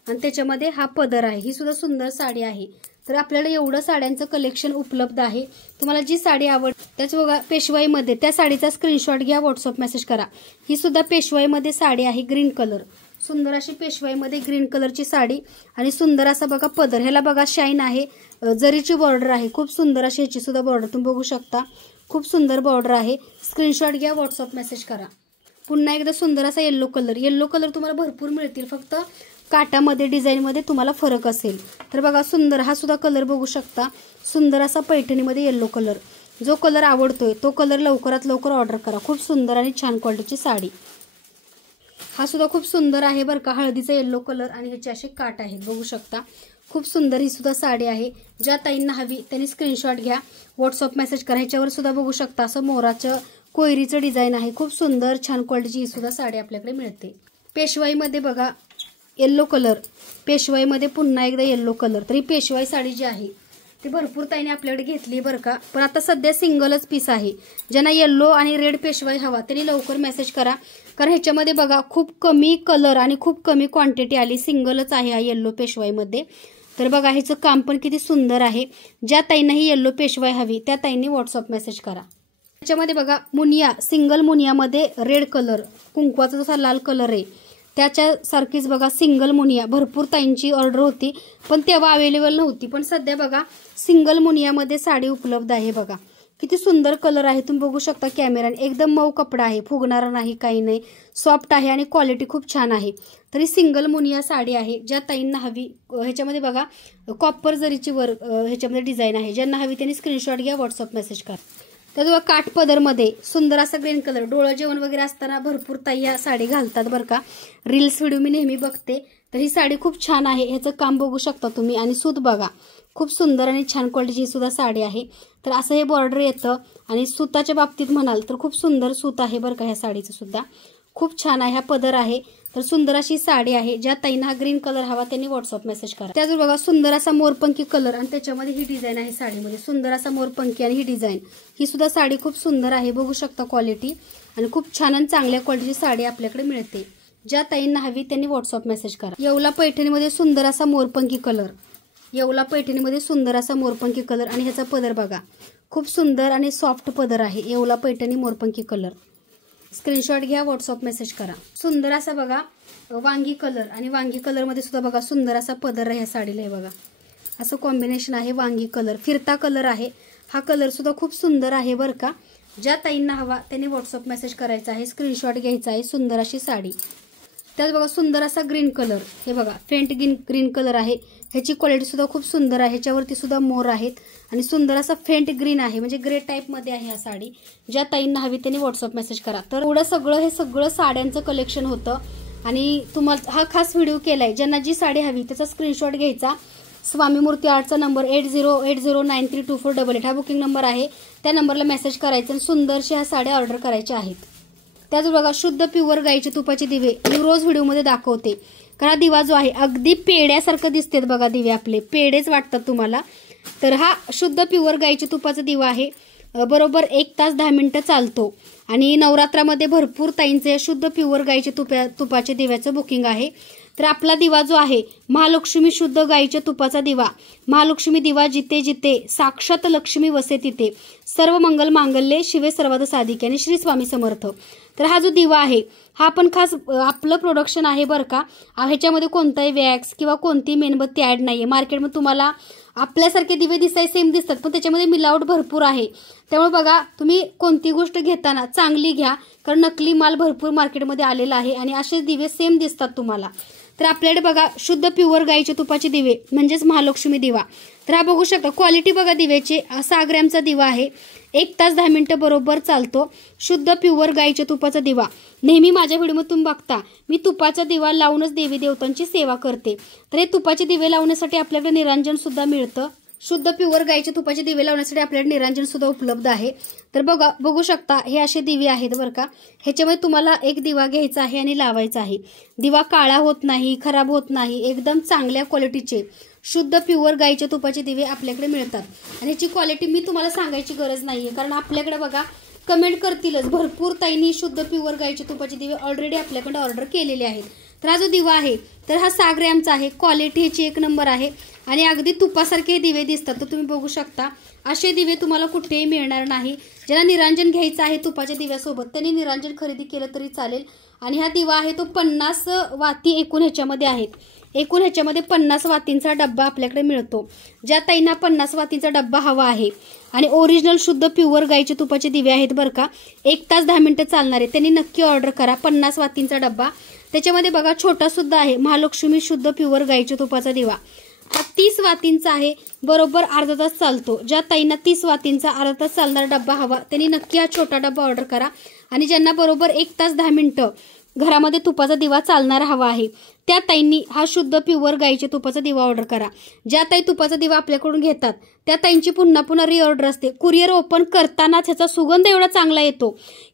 आणि त्याच्यामध्ये हा पदर आहे। ही सुद्धा सुंदर साडी आहे। तर आपल्याला एवढं साड्यांचं कलेक्शन उपलब्ध आहे, तुम्हाला जी साडी आवडते त्याच बघा पेशवाईमध्ये त्या साडीचा स्क्रीनशॉट घ्या, व्हॉट्सअप मेसेज करा। ही सुद्धा पेशवाईमध्ये साडी आहे, ग्रीन कलर, सुंदर अशी पेशवाईमध्ये ग्रीन कलरची साडी आणि सुंदर असा बघा पदर, ह्याला बघा शाईन आहे, जरीची बॉर्डर आहे, खूप सुंदर अशी ह्याची सुद्धा बॉर्डर तुम्ही बघू शकता, खूप सुंदर बॉर्डर आहे। स्क्रीनशॉट घ्या, व्हॉट्सअप मेसेज करा। पुन्हा एकदा सुंदर असा येल्लो कलर तुम्हाला भरपूर मिळतील, फक्त काटामध्ये डिझाईनमध्ये तुम्हाला फरक असेल। तर बघा सुंदर हा सुद्धा कलर बघू शकता, सुंदर असा पैठणीमध्ये येल्लो कलर, जो कलर आवडतोय तो कलर लवकरात लवकर ऑर्डर करा। खूप सुंदर आणि छान क्वालिटीची साडी, हा सुद्धा खूप सुंदर आहे बरं का, हळदीचा येल्लो कलर आणि ह्याचे असे काट आहेत बघू शकता, खूप सुंदर ही सुद्धा साडी आहे। ज्या ताईंना हवी त्यांनी स्क्रीनशॉट घ्या, व्हॉट्सअप मेसेज करा। ह्याच्यावर सुद्धा बघू शकता असं मोराचं कोयरीचं डिझाईन आहे, खूप सुंदर छान क्वालिटीची ही सुद्धा साडी आपल्याकडे मिळते। पेशवाईमध्ये बघा येल्लो कलर, पेशवाईमध्ये पुन्हा एकदा येल्लो कलर, तरी पेशवाई साडी जी आहे ती भरपूर ताईने आपल्याकडे घेतली बरं का, पण आता सध्या सिंगलच पीस आहे। ज्यांना येल्लो आणि रेड पेशवाई हवा त्यांनी लवकर मेसेज करा, कारण ह्याच्यामध्ये बघा खूप कमी कलर आणि खूप कमी क्वांटिटी आली, सिंगलच आहे हा येल्लो पेशवाईमध्ये। तर बघा ह्याचं काम पण किती सुंदर आहे। ज्या ताईंना ही येल्लो पेशवाई हवी त्या ताईंनी व्हॉट्सअप मेसेज करा। त्याच्यामध्ये बघा मुनिया, सिंगल मुनियामध्ये रेड कलर, कुंकवाचा जसा लाल कलर आहे त्याच्यासारखीच बघा सिंगल मुनिया, भरपूर ताईंची ऑर्डर होती पण तेव्हा अवेलेबल नव्हती, पण सध्या बघा सिंगल मुनियामध्ये साडी उपलब्ध आहे। बघा किती सुंदर कलर आहे, तुम्ही बघू शकता कॅमेराने, एकदम मऊ कपडा आहे, फुगणारा नाही काही नाही, सॉफ्ट आहे आणि क्वालिटी खूप छान आहे। तरी सिंगल मुनिया साडी आहे, ज्या ताईंना हवी ह्याच्यामध्ये बघा कॉपर जरीची वर ह्याच्यामध्ये डिझाईन आहे, ज्यांना हवी त्यांनी स्क्रीनशॉट घ्या, व्हॉट्सअप मेसेज करा। त्याचबरोबर काठपदरमध्ये सुंदर असा ग्रीन कलर, डोळं जेवण वगैरे असताना भरपूर ताई ह्या साडी घालतात बरं का, रील्स व्हिडिओ मी नेहमी बघते। तर ही साडी खूप छान आहे, ह्याचं काम बघू शकता तुम्ही, आणि सूत बघा खूप सुंदर आणि छान क्वालिटीची सुद्धा साडी आहे। तर असं हे बॉर्डर येतं, आणि सूताच्या बाबतीत म्हणाल तर खूप सुंदर सूत आहे बरं का ह्या साडीचं सुद्धा, खूप छान आहे, हा पदर आहे। तर सुंदर अशी साडी आहे, ज्या ताईंना हा ग्रीन कलर हवा त्यांनी व्हॉट्सअप मेसेज करा। त्याचबरोबर बघा सुंदर असा मोरपंखी कलर आणि त्याच्यामध्ये ही डिझाईन आहे साडीमध्ये, सुंदर असा मोरपंखी आणि ही डिझाईन, ही सुद्धा साडी खूप सुंदर आहे, बघू शकता क्वालिटी, आणि खूप छान आणि चांगल्या क्वालिटीची साडी आपल्याकडे मिळते। ज्या ताईंना हवी त्यांनी व्हॉट्सअप मेसेज करा। येवला पैठणीमध्ये सुंदर असा मोरपंखी कलर, येवला पैठणीमध्ये सुंदर असा मोरपंखी कलर, आणि ह्याचा पदर बघा खूप सुंदर आणि सॉफ्ट पदर आहे, येवला पैठणी मोरपंखी कलर, स्क्रीनशॉट घ्या, व्हॉट्सअप मेसेज करा। सुंदर असा बघा वांगी कलर आणि वांगी कलर मध्ये सुद्धा बघा सुंदर असा पदर ह्या साडीला आहे बघा, असं कॉम्बिनेशन आहे। वांगी कलर फिरता कलर आहे, हा कलर सुद्धा खूप सुंदर आहे बरं का। ज्या ताईंना हवा त्यांनी व्हॉट्सअप मेसेज करायचा आहे, स्क्रीनशॉट घ्यायचा आहे। सुंदर अशी साडी, त्यात बघा सुंदर असा ग्रीन कलर, हे बघा फेंट ग्रीन कलर आहे, ह्याची क्वालिटी सुद्धा खूप सुंदर आहे। ह्याच्यावरती सुद्धा मोर आहेत आणि सुंदर असा फेंट ग्रीन आहे, म्हणजे ग्रे टाइप मध्ये आहे हा साडी। ज्या ताईंना हवी त्यांनी व्हॉट्सअप मेसेज करा। तर एवढं सगळं हे सगळं साड्यांचं कलेक्शन होतं आणि तुम्हाला हा खास व्हिडिओ केलाय। ज्यांना जी साडी हवी त्याचा स्क्रीनशॉट घ्यायचा, स्वामी मूर्ती आर्टचा नंबर 8080932488 हा बुकिंग नंबर आहे, त्या नंबरला मेसेज करायचा आणि सुंदरशी ह्या साड्या ऑर्डर करायच्या आहेत। त्याच बघा शुद्ध प्युअर गाईचे तुपाचे दिवे मी रोज व्हिडिओमध्ये दाखवते, कारण हा दिवा जो आहे अगदी पेड्यासारखं दिसतात बघा, दिवे आपले पेडेच वाटतात तुम्हाला। तर हा शुद्ध प्युअर गाईचे तुपाचा दिवा आहे, बरोबर 1 तास 10 मिनिटं चालतो आणि नवरात्रामध्ये भरपूर ताईंचे शुद्ध प्युअर गाईचे तुपाचे दिव्याचं बुकिंग आहे। तर आपला दिवा जो आहे महालक्ष्मी शुद्ध गाईच्या तुपाचा दिवा, महालक्ष्मी दिवा जिते जिते साक्षात लक्ष्मी वसे तिथे, सर्व मंगल मांगल्ये शिवे सर्वार्थ साधिके आणि श्री स्वामी समर्थ। तर हा जो दिवा आहे हा आपण खास आपलं प्रोडक्शन आहे बरं का, ह्याच्यामध्ये कोणताही वॅक्स किंवा कोणती मेणबत्ती ऍड नाहीये। मार्केटमध्ये तुम्हाला आपल्यासारखे दिवे दिसाय सेम दिसतात, पण त्याच्यामध्ये मिलावट भरपूर आहे। त्यामुळे बघा तुम्ही कोणती गोष्ट घेताना चांगली घ्या, कारण नकली माल भरपूर मार्केटमध्ये आलेला आहे आणि असे दिवे सेम दिसतात तुम्हाला। तर आपल्याकडे बघा शुद्ध प्युअर गाईचे तुपाचे दिवे म्हणजेच महालक्ष्मी दिवा। तर हा बघू शकता क्वालिटी बघा दिव्याची, 6 ग्रॅमचा दिवा आहे, 1 तास 10 मिनिटं बरोबर चालतो। शुद्ध प्युअर गाईच्या तुपाचा दिवा, नेहमी माझ्या व्हिडिओमध्ये तुम्ही बघता मी तुपाचा दिवा लावूनच देवी देवतांची सेवा करते। तर हे तुपाचे दिवे लावण्यासाठी आपल्याकडे निरांजन सुद्धा मिळतं। शुद्ध प्युअर गाईचे तुपाचे दिवे लावण्यासाठी आपल्याकडे निरांजन सुद्धा उपलब्ध आहे। तर बघू शकता हे असे दिवे आहेत बरं का, ह्याच्यामध्ये तुम्हाला एक दिवा घ्यायचा आहे आणि लावायचा आहे। दिवा काळा होत नाही, खराब होत नाही, एकदम चांगल्या क्वालिटीचे शुद्ध प्युअर गाईच्या तुपाचे दिवे आपल्याकडे मिळतात आणि ह्याची क्वालिटी मी तुम्हाला सांगायची गरज नाहीये, कारण आपल्याकडे बघा कमेंट करतीलच भरपूर ताईंनी शुद्ध प्युअर गाईचे तुपाचे दिवे ऑलरेडी आपल्याकडे ऑर्डर केलेले आहेत। तर हा जो दिवा आहे तर हा 6 ग्रॅमचा आहे, क्वालिटी ह्याची 1 नंबर आहे आणि अगदी तुपासारखे दिवे दिसतात। तर तुम्ही बघू शकता असे दिवे तुम्हाला कुठेही मिळणार नाही। ज्यांना निरांजन घ्यायचं आहे तुपाच्या दिव्यासोबत त्यांनी निरांजन खरेदी केलं तरी चालेल। आणि हा दिवा आहे तो 50 वाती एकूण ह्याच्यामध्ये आहेत, एकूण ह्याच्यामध्ये 50 वातींचा डब्बा आपल्याकडे मिळतो। ज्या ताईंना 50 वातींचा डब्बा हवा आहे आणि ओरिजिनल शुद्ध प्युअर गाईचे तुपाचे दिवे आहेत बरं का, 1 तास 10 मिनिटं चालणारे, त्यांनी नक्की ऑर्डर करा। 50 वातींचा डब्बा, त्याच्यामध्ये बघा छोटा सुद्धा आहे महालक्ष्मी शुद्ध प्युअर गाईच्या तुपाचा दिवा, हा 30 वातींचा आहे, बरोबर अर्धा तास चालतो। ज्या ताईंना 30 वातींचा अर्धा तास चालणारा डब्बा हवा त्यांनी नक्की हा छोटा डब्बा ऑर्डर करा। आणि ज्यांना बरोबर 1 तास 10 मिनिटं घरामध्ये तुपाचा दिवा चालणारा हवा आहे त्या ताईंनी हा शुद्ध प्युअर गाईच्या तुपाचा दिवा ऑर्डर करा। ज्या ताई तुपाचा दिवा आपल्याकडून घेतात त्या ताईंची पुन्हा पुन्हा रिऑर्डर असते। कुरिअर ओपन करतानाच ह्याचा सुगंध एवढा चांगला येतो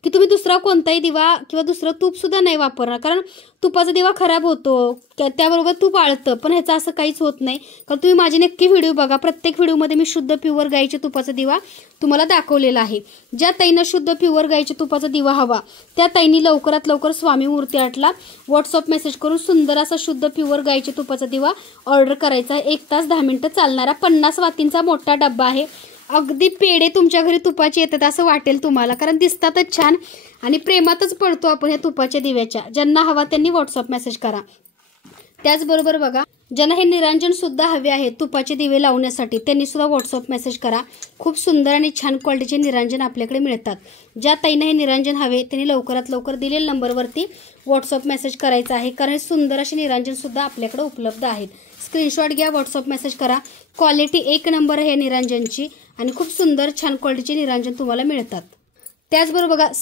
की तुम्ही दुसरा कोणताही दिवा किंवा दुसरं तूप सुद्धा नाही वापरणार, कारण तुपाचा दिवा खराब होतो त्याबरोबर तूप आळतं, पण ह्याचं असं काहीच होत नाही। कारण तुम्ही माझे नक्की व्हिडिओ बघा, प्रत्येक व्हिडिओमध्ये मी शुद्ध प्युअर गाईच्या तुपाचा दिवा तुम्हाला दाखवलेला आहे। ज्या ताईंना शुद्ध प्युअर गाईच्या तुपाचा दिवा हवा त्या ताईंनी लवकरात लवकर स्वामी मूर्ती आर्टला व्हॉट्सअप मेसेज करून सुंदर असा शुद्ध प्युअर गाईच्या तुपाचा दिवा ऑर्डर करायचा आहे। 1 तास 10 मिनिटं चालणारा 50 वातींचा मोठा डब्बा आहे। अगदी पेढे तुमच्या घरी तुपाचे येतात असं वाटेल तुम्हाला, कारण दिसतातच छान आणि प्रेमातच पडतो आपण या तुपाच्या दिव्याच्या। ज्यांना हवा त्यांनी व्हॉट्सअप मेसेज करा। त्याचबरोबर बघा ज्यांना हे निरांजन सुद्धा हवे आहे तुपाचे दिवे लावण्यासाठी त्यांनी सुद्धा व्हॉट्सअप मेसेज करा। खूप सुंदर आणि छान क्वालिटीचे निरांजन आपल्याकडे मिळतात। ज्या ताईंना हे निरांजन हवे त्यांनी लवकरात लवकर दिलेल्या नंबरवरती व्हॉट्सअप मेसेज करायचा आहे, कारण सुंदर असे निरांजन सुद्धा आपल्याकडे उपलब्ध आहेत। स्क्रीनशॉट घ्या, व्हॉट्सअप मेसेज करा। क्वालिटी 1 नंबर आहे निरांजनची आणि खूप सुंदर छान क्वालिटीचे निरांजन तुम्हाला मिळतात। त्याचबरोबर बघा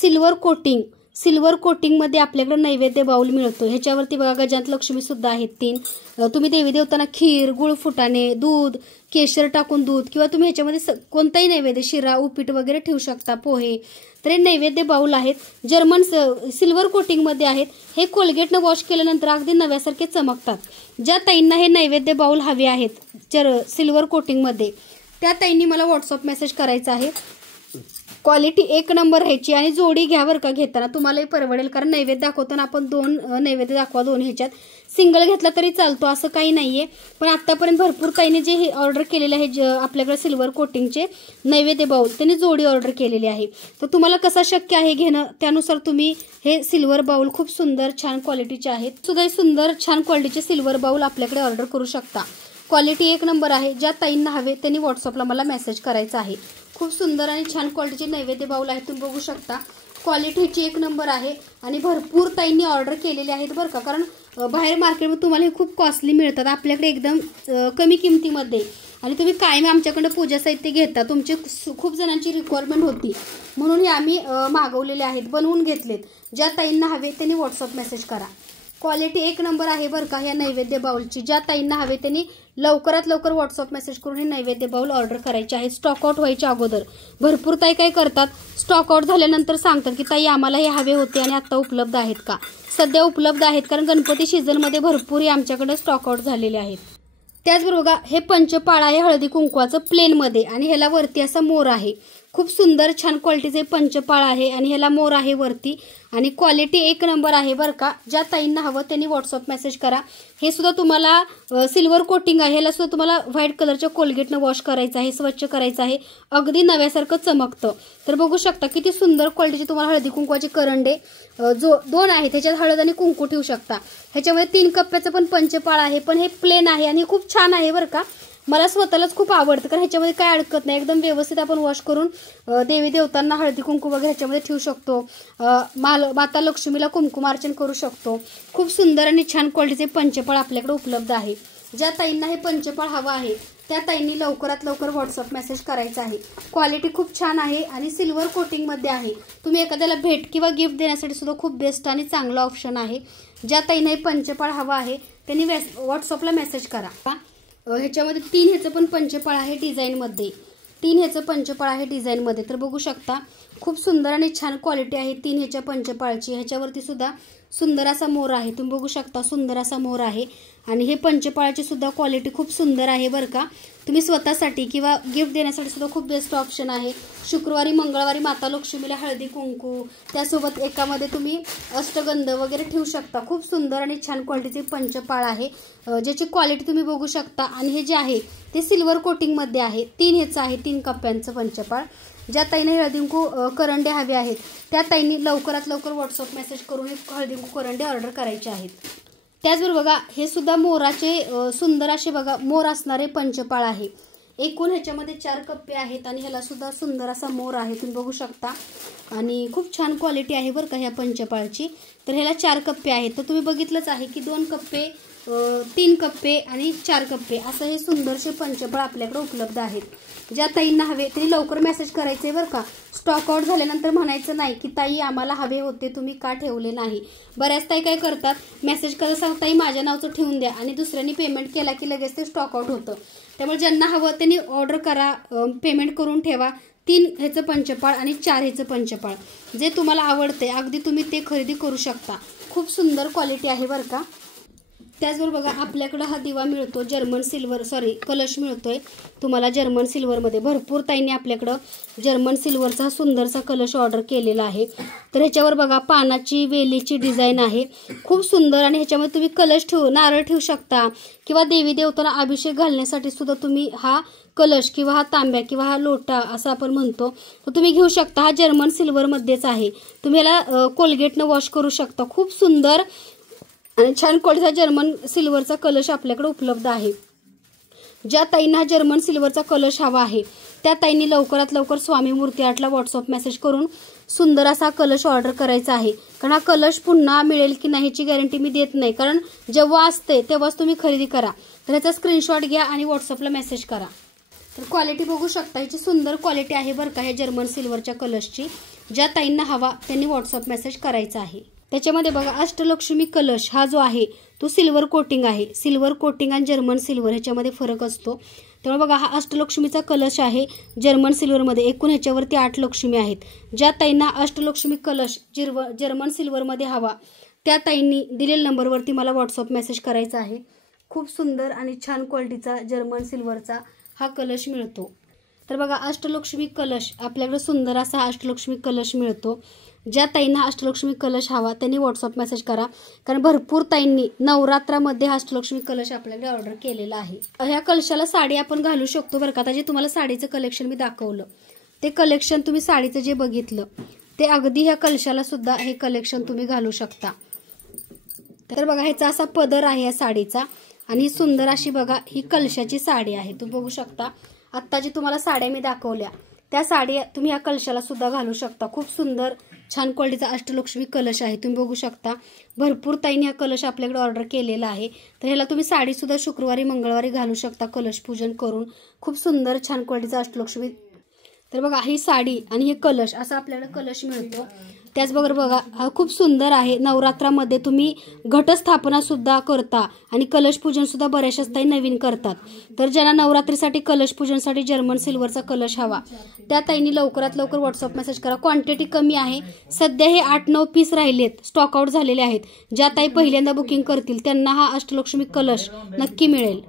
सिल्वर कोटिंग मध्ये आपल्याकडे नैवेद्य बाउल मिळतो। ह्याच्यावरती बघा गजांत लक्ष्मी सुद्धा आहेत 3। तुम्ही देवी देवतांना खीर, गुळ फुटाणे, दूध, केशर टाकून दूध किंवा तुम्ही ह्याच्यामध्ये कोणताही नैवेद्य शिरा उपीट वगैरे ठेवू शकता, पोहे। तर हे नैवेद्य बाउल आहेत, जर्मन सिल्वर कोटिंग मध्ये आहेत। हे कोलगेटनं वॉश केल्यानंतर अगदी नव्यासारखे चमकतात। ज्या ताईंना हे नैवेद्य बाउल हवे आहेत सिल्वर कोटिंग मध्ये त्या ताईंनी मला व्हॉट्सअप मेसेज करायचा आहे। क्वालिटी एक नंबर ह्याची आणि जोडी घ्या बरं का घेताना, तुम्हालाही परवडेल. कारण नैवेद्य दाखवताना आपण 2 नैवेद्य दाखवा, 2 ह्याच्यात सिंगल घेतला तरी चालतो, असं काही नाहीये. पण आतापर्यंत भरपूर ताईने जे ऑर्डर केलेले आहे आपल्याकडे सिल्वर कोटिंगचे नैवेद्य बाउल, त्यांनी जोडी ऑर्डर केलेली आहे. तर तुम्हाला कसं शक्य आहे घेणं त्यानुसार तुम्ही हे सिल्वर बाउल खूप सुंदर छान क्वालिटीचे आहेत, सुद्धा सुंदर छान क्वालिटीचे सिल्वर बाउल आपल्याकडे ऑर्डर करू शकता. क्वालिटी एक नंबर आहे. ज्या ताईंना हवे त्यांनी व्हॉट्सअपला मला मेसेज करायचा आहे. खूप सुंदर आणि छान क्वालिटीचे नैवेद्य बाउल आहे, तुम्ही बघू शकता. क्वालिटीची एक नंबर आहे आणि भरपूर ताईंनी ऑर्डर केलेले आहेत बरं का. कारण बाहेर मार्केटमध्ये तुम्हाला हे खूप कॉस्टली मिळतात, आपल्याकडे एकदम कमी किमतीमध्ये. आणि तुम्ही कायम आमच्याकडे पूजा साहित्य घेता, तुमची खूप जणांची रिक्वायरमेंट होती म्हणून हे आम्ही मागवलेले आहेत, बनवून घेतलेत. ज्या ताईंना हवे त्यांनी व्हॉट्सअप मेसेज करा. क्वालिटी एक नंबर आहे बरं का ह्या नैवेद्य बाउलची. ज्या ताईंना हवे त्यांनी लवकरात लवकर व्हॉट्सअप मेसेज करून हे नैवेद्य बाउल ऑर्डर करायचे आहे स्टॉक आउट व्हायच्या अगोदर. भरपूर ताई काय करतात, स्टॉक आउट झाल्यानंतर सांगतात की ताई आम्हाला हे हवे होते आणि आता उपलब्ध आहेत का. सध्या उपलब्ध आहेत, कारण गणपती सीझनमध्ये भरपूर आमच्याकडे स्टॉक आउट झालेले आहेत. त्याचबरोबर हे पंचपाळ आहे हळदी कुंकवाचं प्लेनमध्ये आणि ह्याला वरती असा मोर आहे. खूप सुंदर छान क्वालिटीचे पंचपाळ आहे आणि ह्याला मोर आहे वरती आणि क्वालिटी एक नंबर आहे बरं का. ज्या ताईंना हवं त्यांनी व्हॉट्सअप मेसेज करा. हे सुद्धा तुम्हाला सिल्वर कोटिंग आहे, ह्याला सुद्धा तुम्हाला व्हाईट कलरच्या कोलगेटनं वॉश करायचं आहे, स्वच्छ करायचं आहे, अगदी नव्यासारखं चमकतं. तर बघू शकता किती सुंदर क्वालिटीचे तुम्हाला हळदी कुंकवाचे करंडे जो 2 आहेत, ह्याच्यात हळद आणि कुंकू ठेवू शकता. ह्याच्यामध्ये 3 कप्प्याचं पण पंचपाळ आहे, पण हे प्लेन आहे आणि खूप छान आहे बरं का. मला स्वतःलाच खूप आवडतं कारण ह्याच्यामध्ये काय अडकत नाही, एकदम व्यवस्थित आपण वॉश करून देवी देवतांना हळदी कुंकू वगैरे ह्याच्यामध्ये ठेवू शकतो. माता लक्ष्मीला कुंकुमार्चन करू शकतो. खूप सुंदर आणि छान क्वालिटीचे पंचपाळ आपल्याकडे उपलब्ध आहे. ज्या ताईंना हे पंचपाळ हवं आहे त्या ताईंनी लवकरात लवकर व्हॉट्सअप मेसेज करायचा आहे. क्वालिटी खूप छान आहे आणि सिल्वर कोटिंगमध्ये आहे. तुम्ही एखाद्याला भेट किंवा गिफ्ट देण्यासाठी सुद्धा खूप बेस्ट आणि चांगला ऑप्शन आहे. ज्या ताईंना हे पंचपाळ हवं आहे त्यांनी व्हॉट्सअपला मेसेज करा. ह्याच्यामध्ये 3 ह्याचं पण पंचपाळ आहे डिझाईनमध्ये, 3 ह्याचं पंचपाळ आहे डिझाईनमध्ये. तर बघू शकता खूप सुंदर आणि छान क्वालिटी आहे 3 ह्याच्या पंचपाळची. ह्याच्यावरती सुद्धा सुंदर असा मोर आहे, तुम्ही बघू शकता सुंदर असा मोर आहे. आणि हे पंचपाळाची सुद्धा क्वालिटी खूप सुंदर आहे बरं का. तुम्ही स्वतःसाठी किंवा गिफ्ट देण्यासाठी सुद्धा खूप बेस्ट ऑप्शन आहे. शुक्रवारी मंगळवारी माता लक्ष्मीला हळदी कुंकू, त्यासोबत एकामध्ये तुम्ही अष्टगंध वगैरे ठेवू शकता. खूप सुंदर आणि छान क्वालिटीचे पंचपाळ आहे, ज्याची क्वालिटी तुम्ही बघू शकता. आणि हे जे आहे ते सिल्वर कोटिंगमध्ये आहे. 3 ह्याचं आहे, 3 कप्प्यांचं पंचपाळ. ज्या ताईने हळदी कुंकू करंडे हवे आहेत त्या ताईंनी लवकरात लवकर व्हॉट्सअप मेसेज करून हे हळदी कुंकू करंडे ऑर्डर करायचे आहेत. त्याचबरोबर बघा हे सुद्धा मोराचे सुंदर असे बघा मोर असणारे पंचपाळ आहे. एकूण ह्याच्यामध्ये 4 कप्पे आहेत आणि ह्याला सुद्धा सुंदर असा मोर आहे, तुम्ही बघू शकता. आणि खूप छान क्वालिटी आहे बरं का ह्या पंचपाळची. तर ह्याला 4 कप्पे आहेत. तर तुम्ही बघितलंच आहे की 2 कप्पे 3 कप्पे आणि 4 कप्पे असं हे सुंदरसे पंचपाळ आपल्याकडे उपलब्ध आहेत. ज्या ताईंना हवे तरी लवकर मेसेज करायचे बरं का. स्टॉक आउट झाल्यानंतर म्हणायचं नाही की ताई आम्हाला हवे होते तुम्ही का ठेवले नाही. बऱ्याच ताई काय करतात, मेसेज करत सांगतात ताई माझ्या नावचं ठेवून द्या आणि दुसऱ्यांनी पेमेंट केला की लगेच ते स्टॉक आउट होतं. त्यामुळे ज्यांना हवं त्यांनी ऑर्डर करा, पेमेंट करून ठेवा. 3 ह्याचं पंचपाळ आणि 4 ह्याचं पंचपाळ जे तुम्हाला आवडते अगदी तुम्ही ते खरेदी करू शकता. खूप सुंदर क्वालिटी आहे बरं का. त्याचबरोबर बघा आपल्याकडे हा दिवा मिळतो जर्मन सिल्वर कलश मिळतोय तुम्हाला जर्मन सिल्वरमध्ये. भरपूर ताईंनी आपल्याकडं जर्मन सिल्वरचा सुंदरसा कलश ऑर्डर केलेला आहे. तर ह्याच्यावर बघा पानाची वेलीची डिझाईन आहे, खूप सुंदर. आणि ह्याच्यामध्ये तुम्ही कलश नारळ ठेवू शकता किंवा देवी देवतांना अभिषेक घालण्यासाठी सुद्धा तुम्ही हा कलश किंवा हा तांब्या किंवा हा लोटा असं आपण म्हणतो तर तुम्ही घेऊ शकता. हा जर्मन सिल्वरमध्येच आहे. तुम्ही याला कोलगेटनं वॉश करू शकता. खूप सुंदर आणि छान क्वालिटीचा जर्मन सिल्वरचा कलश आपल्याकडे उपलब्ध आहे. ज्या ताईंना हा जर्मन सिल्वरचा कलश हवा आहे त्या ताईंनी लवकरात लवकर स्वामी मूर्ती आर्टला व्हॉट्सअप मेसेज करून सुंदर असा कलश ऑर्डर करायचा आहे. कारण हा कलश पुन्हा मिळेल की नाही याची गॅरंटी मी देत नाही, कारण जेव्हा असते तेव्हाच तुम्ही खरेदी करा. तर ह्याचा स्क्रीनशॉट घ्या आणि व्हॉट्सअपला मेसेज करा. तर क्वालिटी बघू शकता, ह्याची सुंदर क्वालिटी आहे बरं का ह्या जर्मन सिल्वरच्या कलशची. ज्या ताईंना हवा त्यांनी व्हॉट्सअप मेसेज करायचा आहे. त्याच्यामध्ये बघा अष्टलक्ष्मी कलश हा जो आहे तो सिल्वर कोटिंग आहे. सिल्वर कोटिंग आणि जर्मन सिल्वर ह्याच्यामध्ये फरक असतो. त्यामुळे बघा हा अष्टलक्ष्मीचा कलश आहे जर्मन सिल्वरमध्ये. एकूण ह्याच्यावरती 8 लक्ष्मी आहेत. ज्या ताईंना अष्टलक्ष्मी कलश जर्मन सिल्वरमध्ये हवा त्या ताईंनी दिलेल्या नंबरवरती मला व्हॉट्सअप मेसेज करायचा आहे. खूप सुंदर आणि छान क्वालिटीचा जर्मन सिल्वरचा हा कलश मिळतो. तर बघा अष्टलक्ष्मी कलश आपल्याकडे सुंदर असा हा अष्टलक्ष्मी कलश मिळतो। ज्या ताईंना अष्टलक्ष्मी कलश हवा त्यांनी व्हॉट्सअप मेसेज करा, कारण भरपूर ताईंनी नवरात्रामध्ये हा अष्टलक्ष्मी कलश आपल्याकडे ऑर्डर केलेला आहे। ह्या कलशाला साडी आपण घालू शकतो बरं का। आता जे तुम्हाला साडीचं कलेक्शन मी दाखवलं ते कलेक्शन तुम्ही साडीचं जे बघितलं ते अगदी ह्या कलशाला सुद्धा हे कलेक्शन तुम्ही घालू शकता। तर बघा ह्याचा असा पदर आहे या साडीचा आणि सुंदर अशी बघा ही कलशाची साडी आहे। तुम्ही बघू शकता आत्ता जी तुम्हाला साड्या मी दाखवल्या त्या साड्या तुम्ही या कलशाला सुद्धा घालू शकता। खूप सुंदर छान क्वालिटीचा अष्टलक्ष्मी कलश आहे। तुम्ही बघू शकता भरपूर ताईंनी हा कलश आपल्याकडे ऑर्डर केलेला आहे। तर ह्याला तुम्ही साडी सुद्धा शुक्रवारी मंगळवारी घालू शकता कलश पूजन करून। खूप सुंदर छान क्वालिटीचा अष्टलक्ष्मी। तर बघा ही साडी आणि हे कलश असा आपल्याकडे कलश मिळतो। त्याचबरोबर बघा हा खूप सुंदर आहे। नवरात्रामध्ये तुम्ही घटस्थापना सुद्धा करता आणि कलश पूजन सुद्धा बऱ्याचशा ताई नवीन करतात। तर ज्यांना नवरात्रीसाठी कलश पूजनसाठी जर्मन सिल्वरचा कलश हवा त्या ताईंनी लवकरात लवकर व्हॉट्सअप मेसेज करा। क्वांटिटी कमी आहे, सध्या हे 8-9 पीस राहिलेत, स्टॉक आउट झालेले आहेत। ज्या ताई पहिल्यांदा बुकिंग करतील त्यांना हा अष्टलक्ष्मी कलश नक्की मिळेल।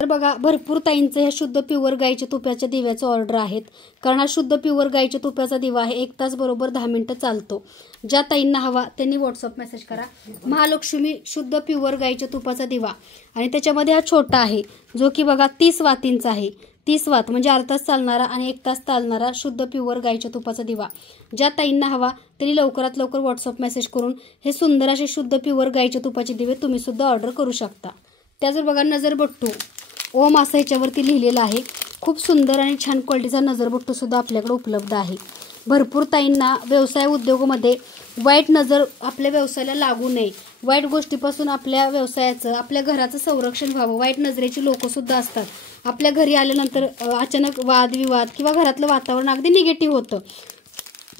तर बघा भरपूर ताईंचे हे शुद्ध प्युअर गाईच्या तुपाच्या दिव्याचे ऑर्डर आहेत, कारण हा शुद्ध प्युअर गाईच्या तुपाचा दिवा आहे। 1 तास बरोबर 10 मिनिटं चालतो। ज्या ताईंना हवा त्यांनी व्हॉट्सअप मेसेज करा। महालक्ष्मी शुद्ध प्युअर गाईच्या तुपाचा दिवा आणि त्याच्यामध्ये हा छोटा आहे जो की बघा 30 वातींचा आहे। 30 वात म्हणजे अर्धा तास चालणारा आणि 1 तास चालणारा शुद्ध प्युअर गाईच्या तुपाचा दिवा। ज्या ताईंना हवा त्यांनी लवकरात लवकर व्हॉट्सअप मेसेज करून हे सुंदर असे शुद्ध प्युअर गाईच्या तुपाचे दिवे तुम्ही सुद्धा ऑर्डर करू शकता। त्याचबरोबर बघा नजरबट्टू ओम असं ह्याच्यावरती लिहिलेलं आहे। खूप सुंदर आणि छान क्वालिटीचा नजरबट्टू सुद्धा आपल्याकडे उपलब्ध आहे। भरपूर ताईंना व्यवसाय उद्योगामध्ये वाईट नजर आपल्या व्यवसायाला लागू नये, वाईट गोष्टीपासून आपल्या व्यवसायाचं आपल्या घराचं संरक्षण व्हावं। वाईट नजरेची लोक सुद्धा असतात, आपल्या घरी आल्यानंतर अचानक वादविवाद किंवा घरातलं वातावरण अगदी निगेटिव्ह होतं।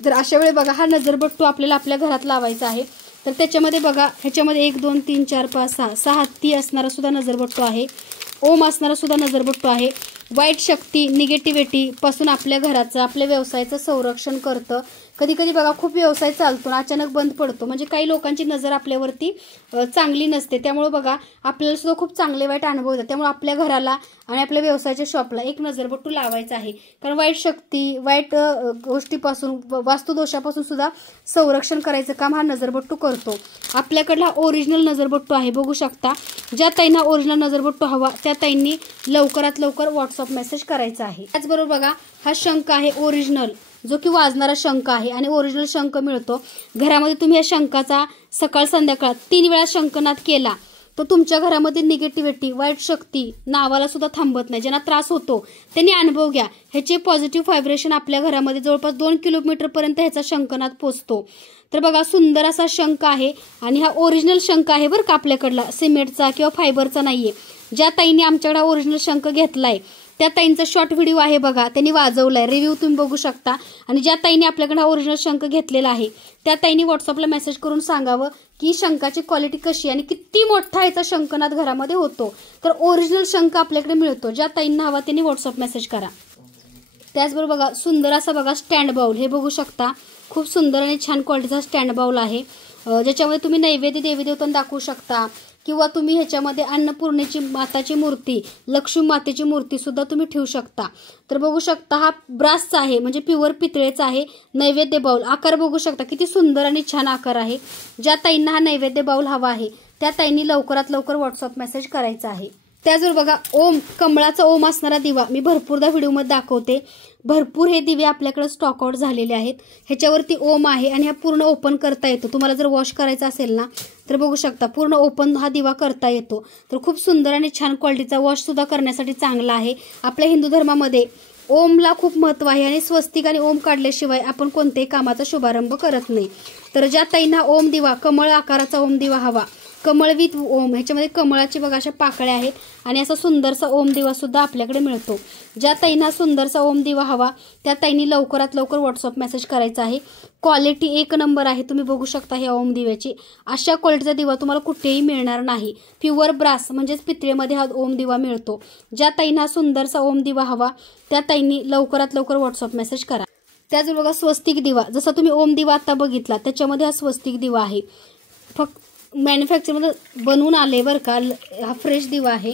तर अशा वेळी बघा हा नजरबट्टू आपल्याला आपल्या घरात लावायचा आहे। तर त्याच्यामध्ये बघा ह्याच्यामध्ये 1 2 3 4 5 6 हत्ती असणारा सुद्धा नजरबट्टू आहे, ओम असणारा सुद्धा नजरबट्टू आहे। वाईट शक्ती निगेटिव्हिटी पासून आपल्या घराचं आपल्या व्यवसायाचं संरक्षण करतं। कधी कधी बघा खूप व्यवसाय चालतो अचानक बंद पडतो, म्हणजे काही लोकांची नजर आपल्यावरती चांगली नसते, त्यामुळे बघा आपल्याला सुद्धा खूप चांगले वाईट अनुभव येतात। त्यामुळे आपल्या घराला आणि आपल्या व्यवसायाच्या शॉपला एक नजरबट्टू लावायचा आहे, कारण वाईट शक्ती वाईट गोष्टीपासून वास्तुदोषापासून सुद्धा संरक्षण करायचं काम हा नजरबट्टू करतो। आपल्याकडला ओरिजिनल नजरबट्टू आहे, बघू शकता। ज्या ताईंना ओरिजिनल नजरबट्टू हवा त्या ताईंनी लवकरात लवकर व्हॉट्सअप मेसेज करायचा आहे। त्याचबरोबर बघा हा शंख आहे ओरिजिनल, जो की वाजणारा शंख आहे आणि ओरिजिनल शंख मिळतो घरामध्ये। तुम्ही या शंखाचा सकाळ संध्याकाळ 3 वेळा शंखनाद केला तर तुमच्या घरामध्ये निगेटिव्हिटी वाईट शक्ती नावाला सुद्धा थांबत नाही। ज्यांना त्रास होतो त्यांनी अनुभव घ्या, ह्याचे पॉझिटिव्ह व्हायब्रेशन आपल्या घरामध्ये जवळपास 2 किलोमीटर पर्यंत ह्याचा शंखनाद पोहोचतो। तर बघा सुंदर असा शंख आहे आणि हा ओरिजिनल शंख आहे बरं का, आपल्याकडला सिमेंटचा किंवा फायबरचा नाहीये। ज्या ताईंनी आमच्याकडे ओरिजिनल शंख घेतलाय त्या ताईंचा शॉर्ट व्हिडिओ आहे बघा, त्यांनी वाजवलाय, रिव्ह्यू तुम्ही बघू शकता। आणि ज्या ताईंनी आपल्याकडे हा ओरिजिनल शंख घेतलेला आहे त्या ताईंनी व्हॉट्सअपला मेसेज करून सांगावं की शंखाची क्वालिटी कशी आणि किती मोठा याचा शंखनाद घरामध्ये होतो। तर ओरिजिनल शंख आपल्याकडे मिळतो, ज्या ताईंना हवा त्यांनी व्हॉट्सअप मेसेज करा। त्याचबरोबर बघा सुंदर असा बघा स्टँड बाउल, हे बघू शकता खूप सुंदर आणि छान क्वालिटीचा स्टँड बाउल आहे, ज्याच्यामध्ये तुम्ही नैवेद्य देवी देवतांना दाखवू शकता किंवा तुम्ही ह्याच्यामध्ये अन्नपूर्णेची माताची मूर्ती लक्ष्मी मातेची मूर्ती सुद्धा तुम्ही ठेवू शकता। तर बघू शकता हा ब्रासचा आहे म्हणजे प्युअर पितळेचा आहे नैवेद्य बाउल। आकार बघू शकता किती सुंदर आणि छान आकार आहे। ज्या ताईंना हा नैवेद्य बाउल हवा आहे त्या ताईंनी लवकरात लवकर व्हॉट्सअप मेसेज करायचा आहे। त्याचबरोबर बघा ओम कमळाचा ओम असणारा दिवा मी भरपूरदा व्हिडिओमध्ये दाखवते। भरपूर हे दिवे आपल्याकडे स्टॉक आउट झालेले आहेत। ह्याच्यावरती ओम आहे आणि हा पूर्ण ओपन करता येतो। तुम्हाला जर वॉश करायचा असेल ना तर बघू शकता पूर्ण ओपन हा दिवा करता येतो। तर खूप सुंदर आणि छान क्वालिटीचा वॉश सुद्धा करण्यासाठी चांगला आहे। आपल्या हिंदू धर्मामध्ये ओमला खूप महत्त्व आहे आणि स्वस्तिक आणि ओम काढल्याशिवाय आपण कोणत्याही कामाचा शुभारंभ करत नाही। तर ज्या ताईंना ओम दिवा कमळ आकाराचा ओम दिवा हवा, कमळ विथ ओम, ह्याच्यामध्ये कमळाची बघा अशा पाकळ्या आहेत आणि असा सुंदरसा ओम दिवा सुद्धा आपल्याकडे मिळतो। ज्या ताईंना सुंदरसा ओम दिवा हवा त्या ताईंनी लवकरात लवकर व्हॉट्सअप मेसेज करायचा आहे। क्वालिटी 1 नंबर आहे, तुम्ही बघू शकता ह्या ओम दिव्याची। अशा क्वालिटीचा दिवा तुम्हाला कुठेही मिळणार नाही। प्युअर ब्रास म्हणजेच पितळेमध्ये हा ओम दिवा मिळतो। ज्या ताईंना सुंदरसा ओम दिवा हवा त्या ताईंनी लवकरात लवकर व्हॉट्सअप मेसेज करा। त्याचबरोबर बघा स्वस्तिक दिवा, जसा तुम्ही ओम दिवा आता बघितला त्याच्यामध्ये हा स्वस्तिक दिवा आहे, फक्त मॅन्युफॅक्चरमध्ये बनवून आले बरं का, हा फ्रेश दिवा आहे।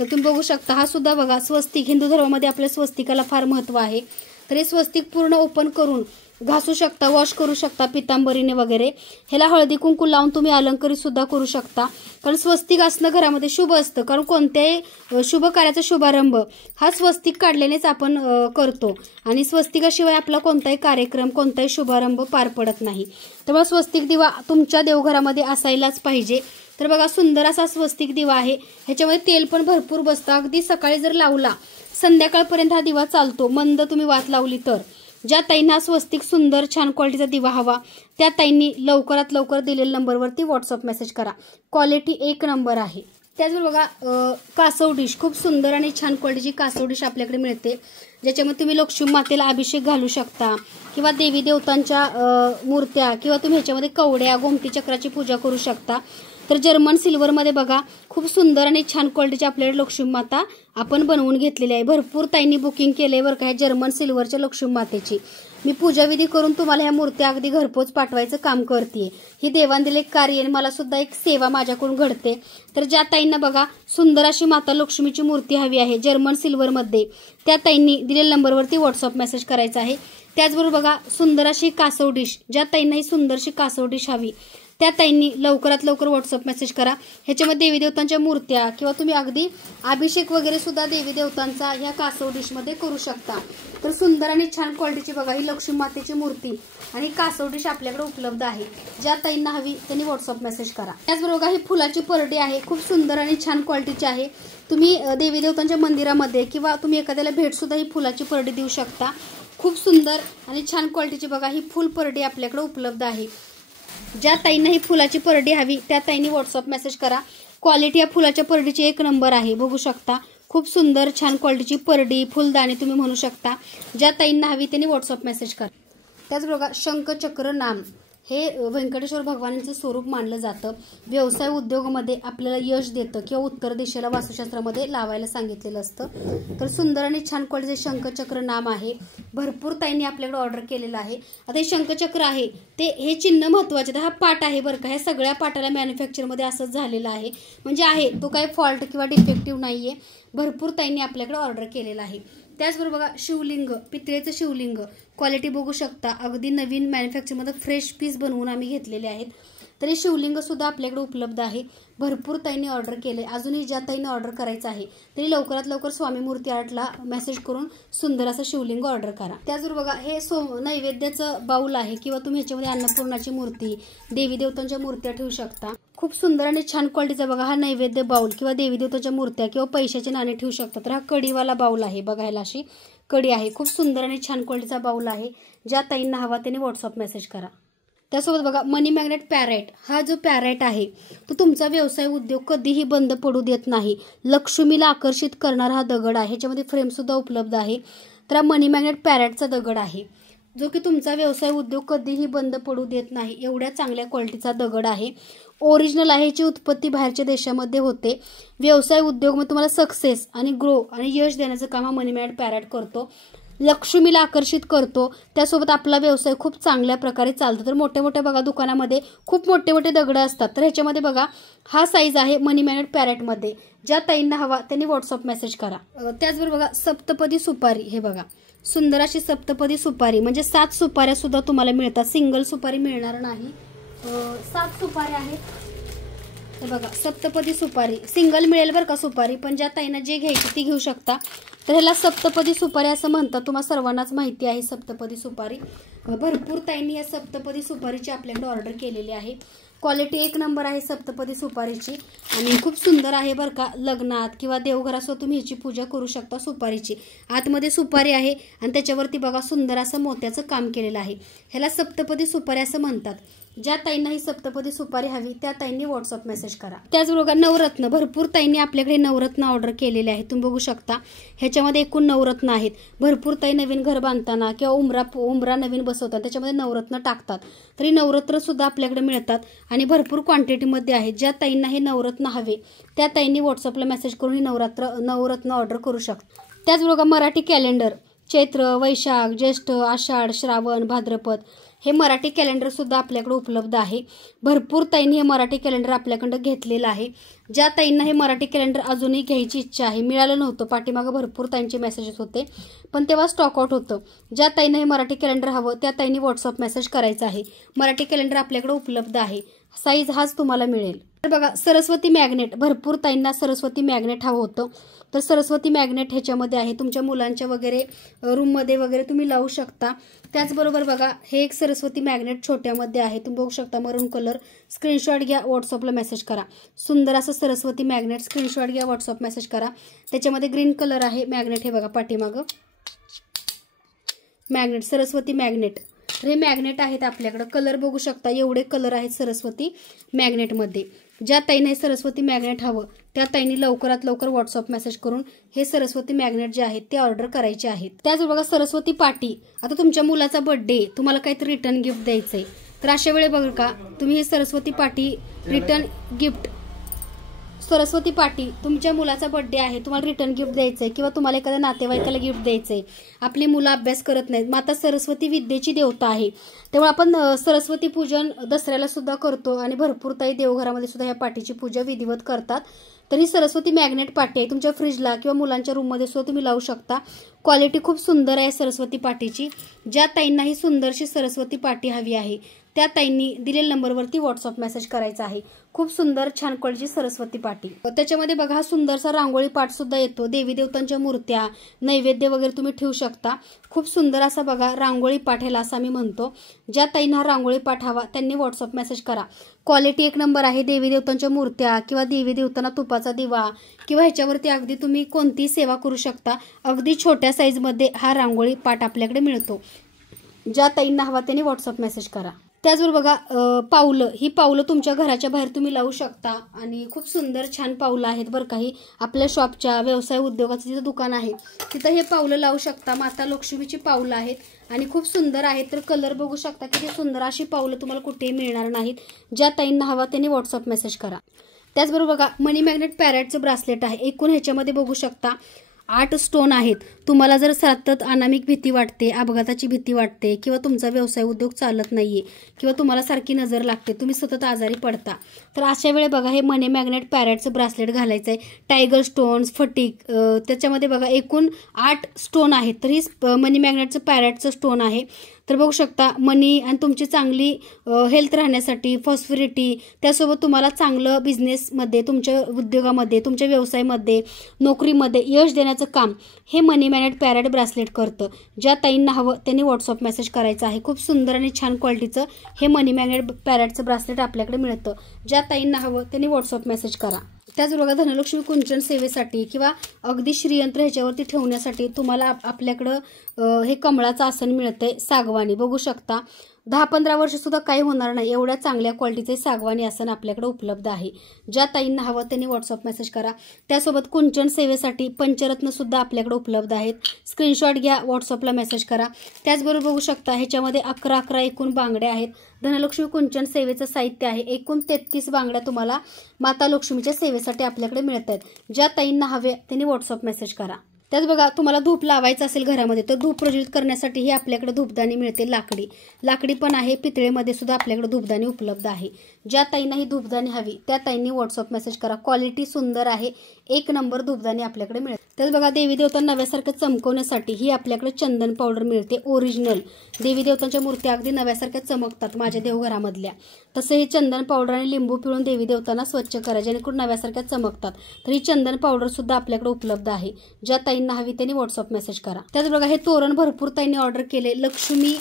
तर तुम्ही बघू शकता हा सुद्धा बघा स्वस्तिक, हिंदू धर्मामध्ये आपल्या स्वस्तिकाला फार महत्त्व आहे. तर हे स्वस्तिक पूर्ण ओपन करून घासू शकता, वॉश करू शकता पितांबरीने वगैरे. ह्याला हळदी कुंकू लावून तुम्ही अलंकारित सुद्धा करू शकता. कारण स्वस्तिक असणं घरामध्ये शुभ असतं. कारण कोणत्याही शुभ कार्याचा शुभारंभ हा स्वस्तिक काढल्यानेच आपण करतो आणि स्वस्तिकाशिवाय आपला कोणताही कार्यक्रम, कोणताही शुभारंभ पार पडत नाही. त्यामुळे स्वस्तिक दिवा तुमच्या देवघरामध्ये असायलाच पाहिजे. तर बघा सुंदर असा स्वस्तिक दिवा आहे. ह्याच्यामध्ये तेल पण भरपूर बसतं. अगदी सकाळी जर लावला संध्याकाळपर्यंत हा दिवा चालतो, मंद तुम्ही वात लावली तर. ज्या ताईंना स्वस्तिक सुंदर छान क्वालिटीचा दिवा हवा त्या ताईंनी लवकरात लवकर दिलेल्या नंबरवरती व्हॉट्सअप मेसेज करा. क्वालिटी 1 नंबर आहे. त्याचबरोबर बघा कासव डिश, खूप सुंदर आणि छान क्वालिटीची कासव डिश आपल्याकडे मिळते, ज्याच्यामध्ये तुम्ही लक्ष्मी मातेला अभिषेक घालू शकता किंवा देवी देवतांच्या मूर्त्या किंवा तुम्ही ह्याच्यामध्ये कवड्या, गोमती चक्राची पूजा करू शकता. तर जर्मन सिल्वरमध्ये बघा खूप सुंदर आणि छान क्वालिटीची आपल्याकडे लक्ष्मी माता आपण बनवून घेतलेली आहे. भरपूर ताईंनी बुकिंग केले बरं का जर्मन सिल्वरच्या लक्ष्मी मातेची. मी पूजाविधी करून तुम्हाला ह्या मूर्त्या अगदी घरपोच पाठवायचं काम करते. ही देवांदिले कार्य आणि मला सुद्धा एक सेवा माझ्याकडून घडते. तर ज्या ताईंना बघा सुंदर अशी माता लक्ष्मीची मूर्ती हवी आहे जर्मन सिल्वरमध्ये, त्या ताईंनी दिलेल्या नंबरवरती व्हॉट्सअप मेसेज करायचा आहे. त्याचबरोबर बघा सुंदर अशी कासव डिश, ज्या ताईंना ही सुंदरशी कासव डिश हवी त्या ताईंनी लवकरात लवकर व्हॉट्सअप मेसेज करा. ह्याच्यामध्ये देवी देवतांच्या मूर्त्या किंवा तुम्ही अगदी अभिषेक वगैरे सुद्धा देवी देवतांचा ह्या कासव डिशमध्ये करू शकता. तर सुंदर आणि छान क्वालिटीची बघा ही लक्ष्मी मातेची मूर्ती आणि कासव डिश आपल्याकडे उपलब्ध आहे. ज्या ताईंना हवी त्यांनी व्हॉट्सअप मेसेज करा. त्याचबरोबर ही फुलाची परडी आहे, खूप सुंदर आणि छान क्वालिटीची आहे. तुम्ही देवी देवतांच्या मंदिरामध्ये किंवा तुम्ही एखाद्याला भेट सुद्धा ही फुलाची परडी देऊ शकता. खूप सुंदर आणि छान क्वालिटीची बघा ही फुल परडी आपल्याकडे उपलब्ध आहे. ज्या ताईंना ही फुलाची परडी हवी त्या ताईंनी व्हॉट्सअप मेसेज करा. क्वालिटी या फुलाच्या परडीची 1 नंबर आहे. बघू शकता खूप सुंदर छान क्वालिटीची परडी, फुलदाणी तुम्ही म्हणू शकता. ज्या ताईंना हवी त्यांनी व्हॉट्सअप मेसेज करा. त्याचबरोबर शंखचक्र नाम हे व्यंकटेश्वर भगवानांचं स्वरूप मानलं जातं. व्यवसाय उद्योगामध्ये आपल्याला यश देतं किंवा उत्तर दिशेला वास्तुशास्त्रामध्ये लावायला सांगितलेलं असतं. तर सुंदर आणि छान क्वालिटीचे शंखचक्र नाम आहे. भरपूर ताईंनी आपल्याकडे ऑर्डर केलेलं आहे. आता हे शंखचक्र आहे ते हे चिन्ह महत्त्वाचे. हा पाट आहे बरं का, ह्या सगळ्या पाटाला मॅन्युफॅक्चरमध्ये असंच झालेलं आहे, म्हणजे आहे तो काही फॉल्ट किंवा डिफेक्टिव्ह नाही आहे. भरपूर ताईंनी आपल्याकडे ऑर्डर केलेलं आहे. त्याचबरोबर बघा शिवलिंग, पितळेचं शिवलिंग, क्वालिटी बघू शकता अगदी नवीन मॅन्युफॅक्चरमध्ये फ्रेश पीस बनवून आम्ही घेतलेले आहेत. तरी शिवलिंग सुद्धा आपल्याकडे उपलब्ध आहे. भरपूर ताईंनी ऑर्डर केले. अजूनही ज्या ताईंनी ऑर्डर करायचं आहे तरी लवकरात लवकर स्वामी मूर्ती आर्टला मेसेज करून सुंदर असं शिवलिंग ऑर्डर करा. त्याचबरोबर बघा हे नैवेद्याचं बाऊल आहे किंवा तुम्ही ह्याच्यामध्ये अन्नपूर्णाची मूर्ती, देवी देवतांच्या मूर्त्या ठेवू शकता. खूप सुंदर आणि छान क्वालिटीचा बघा हा नैवेद्य बाऊल किंवा देवी देवतांच्या मूर्त्या किंवा पैशाचे नाणे ठेवू शकता. तर हा कढीवाला बाऊल आहे, बघायला अशी कडी आहे. खूप सुंदर आणि छान क्वालिटीचा बाऊल आहे. ज्या ताईंना हवा त्यांनी व्हॉट्सअप मेसेज करा. त्यासोबत बघा मनी मॅग्नेट पॅरेट, हा जो पॅरेट आहे तो तुमचा व्यवसाय उद्योग कधीही बंद पडू देत नाही. लक्ष्मीला आकर्षित करणारा हा दगड आहे. ह्याच्यामध्ये फ्रेम सुद्धा उपलब्ध आहे. तर हा मनी मॅग्नेट पॅरेटचा दगड आहे जो की तुमचा व्यवसाय उद्योग कधीही बंद पडू देत नाही. एवढ्या चांगल्या क्वालिटीचा दगड आहे. ओरिजिनल आहे. याची उत्पत्ती बाहेरच्या देशामध्ये होते. व्यवसाय उद्योगमध्ये तुम्हाला सक्सेस आणि ग्रो आणि यश देण्याचं काम हा मनी मॅग्नेट पॅरेट करतो. लक्ष्मीला आकर्षित करतो. त्यासोबत आपला व्यवसाय खूप चांगल्या प्रकारे चालतो. तर मोठ्या मोठ्या बघा दुकानामध्ये खूप मोठे मोठे दगड असतात. तर ह्याच्यामध्ये बघा हा साईज आहे मनी मॅग्नेट पॅरेटमध्ये. ज्या ताईंना हवा त्यांनी व्हॉट्सअप मेसेज करा. त्याचबरोबर बघा सप्तपदी सुपारी, हे बघा सुंदर अशी सप्तपदी सुपारी, म्हणजे 7 सुपाऱ्या सुद्धा तुम्हाला मिळतात. सिंगल सुपारी मिळणार नाही. 7 सुपाऱ्या आहेत. हे बघा सप्तपदी सुपारी, सिंगल मिळेल बरं का सुपारी, पण ज्या ताईंना जे घ्यायची ती घेऊ शकता. तर ह्याला सप्तपदी सुपारी असं म्हणतात. तुम्हाला सर्वांनाच माहिती आहे सप्तपदी सुपारी. भरपूर ताईंनी या सप्तपदी सुपारीची आपल्याकडे ऑर्डर केलेली आहे. क्वालिटी 1 नंबर आहे सप्तपदी सुपारीची आणि खूप सुंदर आहे बरं का. लग्नात किंवा देवघरासोबत तुम्ही ह्याची पूजा करू शकता सुपारीची. आतमध्ये सुपारी आहे आणि त्याच्यावरती बघा सुंदर असं मोत्याचं काम केलेलं आहे. ह्याला सप्तपदी सुपारी असं म्हणतात. ज्या ताईंना ही सप्तपदी सुपारी हवी त्या ताईंनी व्हॉट्सअप मेसेज करा. त्याचबरोबर नवरत्न, भरपूर ताईंनी आपल्याकडे नवरत्न ऑर्डर केलेले आहे. तुम्ही बघू शकता ह्याच्यामध्ये एकूण नवरत्न आहेत. भरपूर ताई नवीन घर बांधताना किंवा उंबरा नवीन बसवतात त्याच्यामध्ये नवरत्न टाकतात. तरी नवरत्न सुद्धा आपल्याकडे मिळतात आणि भरपूर क्वांटिटीमध्ये आहेत. ज्या ताईंना हे नवरत्न हवे त्या ताईंनी व्हॉट्सअपला मेसेज करून ही नवरत्न ऑर्डर करू शकता. त्याचबरोबर मराठी कॅलेंडर चैत्र, वैशाख, ज्येष्ठ, आषाढ, श्रावण, भाद्रपद हे मराठी कॅलेंडरसुद्धा आपल्याकडे उपलब्ध आहे। भरपूर ताईंनी हे मराठी कॅलेंडर आपल्याकडं घेतलेलं आहे। ज्या ताईंना हे मराठी कॅलेंडर अजूनही घ्यायची इच्छा आहे, मिळालं नव्हतं, पाठीमागं भरपूर ताईंचे मेसेजेस होते पण तेव्हा स्टॉक आउट होतं, ज्या ताईंना हे मराठी कॅलेंडर हवं त्या ताईंनी व्हॉट्सअप मेसेज करायचा आहे। मराठी कॅलेंडर आपल्याकडे उपलब्ध आहे, साईज हाच तुम्हाला मिळेल। तर बघा सरस्वती मॅग्नेट, भरपूर ताईंना सरस्वती मॅग्नेट हवं होतं, तर सरस्वती मॅग्नेट ह्याच्यामध्ये आहे, तुमच्या मुलांच्या वगैरे रूममध्ये वगैरे तुम्ही लावू शकता। त्याचबरोबर बघा हे एक सरस्वती मॅग्नेट छोट्यामध्ये आहे, तुम्ही बघू शकता मरून कलर। स्क्रीनशॉट घ्या, व्हॉट्सअपला मेसेज करा। सुंदर असं सरस्वती मॅग्नेट, स्क्रीनशॉट घ्या, व्हॉट्सअप मेसेज करा। त्याच्यामध्ये ग्रीन कलर आहे मॅग्नेट, हे बघा पाठीमागं मॅग्नेट, सरस्वती मॅग्नेट। हे मॅग्नेट आहेत आपल्याकडे, कलर बघू शकता, एवढे कलर आहेत सरस्वती मॅग्नेटमध्ये। ज्या ताईने सरस्वती मॅग्नेट हवं त्या ताईंनी लवकरात लवकर व्हॉट्सअप मेसेज करून हे सरस्वती मॅग्नेट जे आहेत ते ऑर्डर करायचे आहेत। त्याचबरोबर बघा सरस्वती पाटी, आता तुमच्या मुलाचा बर्थडे, तुम्हाला काहीतरी रिटर्न गिफ्ट द्यायचंय, तर अशा वेळी बघा का तुम्ही ही सरस्वती पाटी रिटर्न गिफ्ट, सरस्वती पाटी, तुमच्या मुलाचा बर्थडे आहे, तुम्हाला रिटर्न गिफ्ट द्यायचंय किंवा तुम्हाला एखाद्या नातेवाईकाला गिफ्ट द्यायचंय, आपली मुलं अभ्यास करत नाहीत, माता सरस्वती विद्येची देवता आहे, तेव्हा आपण सरस्वती पूजन दसऱ्याला सुद्धा करतो आणि भरपूर ताई देवघरामध्ये सुद्धा या पाटीची पूजा विधिवत करतात। तर ही सरस्वती मॅग्नेट पाटी आहे, तुमच्या फ्रीजला किंवा मुलांच्या रूममध्ये सुद्धा तुम्ही लावू शकता। क्वालिटी खूप सुंदर आहे सरस्वती पाटीची। ज्या ताईंना ही सुंदरशी सरस्वती पाटी हवी आहे त्या ताईंनी दिलेल्या नंबरवरती व्हॉट्सअप मेसेज करायचा आहे। खूप सुंदर छान क्वालिटीची सरस्वती पाटी। त्याच्यामध्ये बघा हा सुंदरसा रांगोळी पाट सुद्धा येतो, देवी देवतांच्या मूर्त्या, नैवेद्य वगैरे तुम्ही ठेवू शकता। खूप सुंदर असा बघा रांगोळी पाट ह्याला असं आम्ही म्हणतो। ज्या ताईंना रांगोळी पाट हवा त्यांनी व्हॉट्सअप मेसेज करा। क्वालिटी एक नंबर आहे, देवी देवतांच्या मूर्त्या किंवा देवी देवतांना तुपाचा दिवा किंवा ह्याच्यावरती अगदी तुम्ही कोणतीही सेवा करू शकता। अगदी छोट्या साईजमध्ये हा रांगोळी पाट आपल्याकडे मिळतो। ज्या ताईंना हवा त्यांनी व्हॉट्सअप मेसेज करा। त्याचबरोबर बघा पाऊलं, ही पाऊलं तुमच्या घराच्या बाहेर तुम्ही लावू शकता आणि खूप सुंदर छान पाऊलं आहेत बरं का। ही आपल्या शॉपच्या व्यवसाय उद्योगाचं जिथं दुकान आहे तिथं हे पाऊलं लावू शकता। माता लक्ष्मीची पाऊलं आहेत आणि खूप सुंदर आहेत, तर कलर बघू शकता किती सुंदर, अशी पाऊलं तुम्हाला कुठेही मिळणार नाहीत। ज्या ताईंना हवा त्यांनी व्हॉट्सअप मेसेज करा। त्याचबरोबर बघा मनी मॅग्नेट पॅरेटचं ब्रासलेट आहे, एकूण ह्याच्यामध्ये बघू शकता 8 स्टोन आहेत। तुम्हाला जर सतत अनामिक भीती वाटते, अपघाताची भीती वाटते किंवा तुमचा व्यवसाय उद्योग चालत नाहीये किंवा तुम्हाला सारखी नजर लागते, तुम्ही सतत आजारी पडता, तर अशा वेळी बघा हे मनी मॅग्नेट पॅरेटचं ब्रासलेट घालायचं आहे। टायगर स्टोन्स, फटिक, त्याच्यामध्ये बघा एकूण 8 स्टोन आहेत, तर ही मनी मॅग्नेटचं पॅरेटचं स्टोन आहे। तर बघू शकता मनी आणि तुमची चांगली हेल्थ राहण्यासाठी, फॉस्फरिटी, त्यासोबत तुम्हाला चांगलं बिझनेसमध्ये, तुमच्या उद्योगामध्ये, तुमच्या व्यवसायामध्ये, नोकरीमध्ये यश देण्याचं काम हे मनी मॅग्नेट पॅरेट ब्रासलेट करतं। ज्या ताईंना हवं त्यांनी व्हॉट्सअप मेसेज करायचा आहे। खूप सुंदर आणि छान क्वालिटीचं हे मनी मॅग्नेट पॅरेटचं ब्रासलेट आपल्याकडे मिळतं। ज्या ताईंना हवं त्यांनी व्हॉट्सअप मेसेज करा। त्याचबरोबर धनलक्ष्मी कुंचन सेवेसाठी किंवा अगदी श्रीयंत्र ह्याच्यावरती ठेवण्यासाठी तुम्हाला आपल्याकडं हे कमळाचं आसन मिळतंय, सागवानी बघू शकता। 10-15 वर्ष सुद्धा काही होणार नाही एवढ्या चांगल्या क्वालिटीचे सागवानी आसन आपल्याकडे उपलब्ध आहे। ज्या ताईंना हवं त्यांनी व्हॉट्सअप मेसेज करा। त्यासोबत कुंचन सेवेसाठी पंचरत्न सुद्धा आपल्याकडे उपलब्ध आहेत, स्क्रीनशॉट घ्या, व्हॉट्सअपला मेसेज करा। त्याचबरोबर बघू शकता ह्याच्यामध्ये 11 एकूण बांगड्या आहेत। धनलक्ष्मी कुंचन सेवेचं साहित्य आहे, एकूण 33 बांगड्या तुम्हाला माता लक्ष्मीच्या सेवेसाठी आपल्याकडे मिळत आहेत। ज्या ताईंना हवे त्यांनी व्हॉट्सअप मेसेज करा। त्याच बघा तुम्हाला धूप लावायचं असेल घरामध्ये तर धूप प्रज्वलित करण्यासाठी ही आपल्याकडे धूपदाणी मिळते, लाकडी पण आहे, पितळेमध्ये सुद्धा आपल्याकडे धूपदाणी उपलब्ध आहे। ज्या ताईंना ही धूपदाणी हवी त्या ताईंनी व्हॉट्सअप मेसेज करा। क्वालिटी सुंदर आहे, एक नंबर धूपदाणी आपल्याकडे मिळते। त्याच बघा देवी देवतांना नव्यासारखं चमकवण्यासाठी ही आपल्याकडे चंदन पावडर मिळते, ओरिजिनल। देवी देवतांच्या मूर्त्या अगदी नव्यासारख्या चमकतात माझ्या देवघरामधल्या, तसं हे चंदन पावडर आणि लिंबू पिळून देवी देवतांना स्वच्छ करा जेणेकरून नव्यासारख्या चमकतात। तर ही चंदन पावडर सुद्धा आपल्याकडे उपलब्ध आहे। ज्या ताईंना हवी त्यांनी व्हॉट्सअप मेसेज करा। त्याच बघा हे तोरण भरपूर ताईंनी ऑर्डर केले, लक्ष्मी,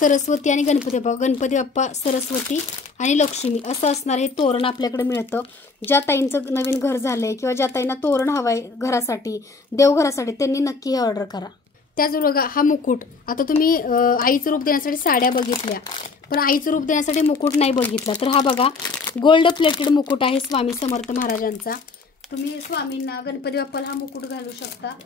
सरस्वती आणि गणपती बाप्पा, सरस्वती आणि लक्ष्मी असं असणार हे तोरण आपल्याकडे मिळतं। ज्या ताईंचं नवीन घर झालंय किंवा ज्या ताईंना तोरण हवंय घरासाठी, देवघरासाठी, त्यांनी नक्की हे ऑर्डर करा। त्याचबरोबर बघा हा मुकुट, आता तुम्ही आईचं रूप देण्यासाठी साड्या बघितल्या पण आईचं रूप देण्यासाठी मुकुट नाही बघितला, तर हा बघा गोल्ड प्लेटेड मुकुट आहे स्वामी समर्थ महाराजांचा। तुम्ही स्वामींना, गणपती बाप्पाला हा मुकुट घालू शकता।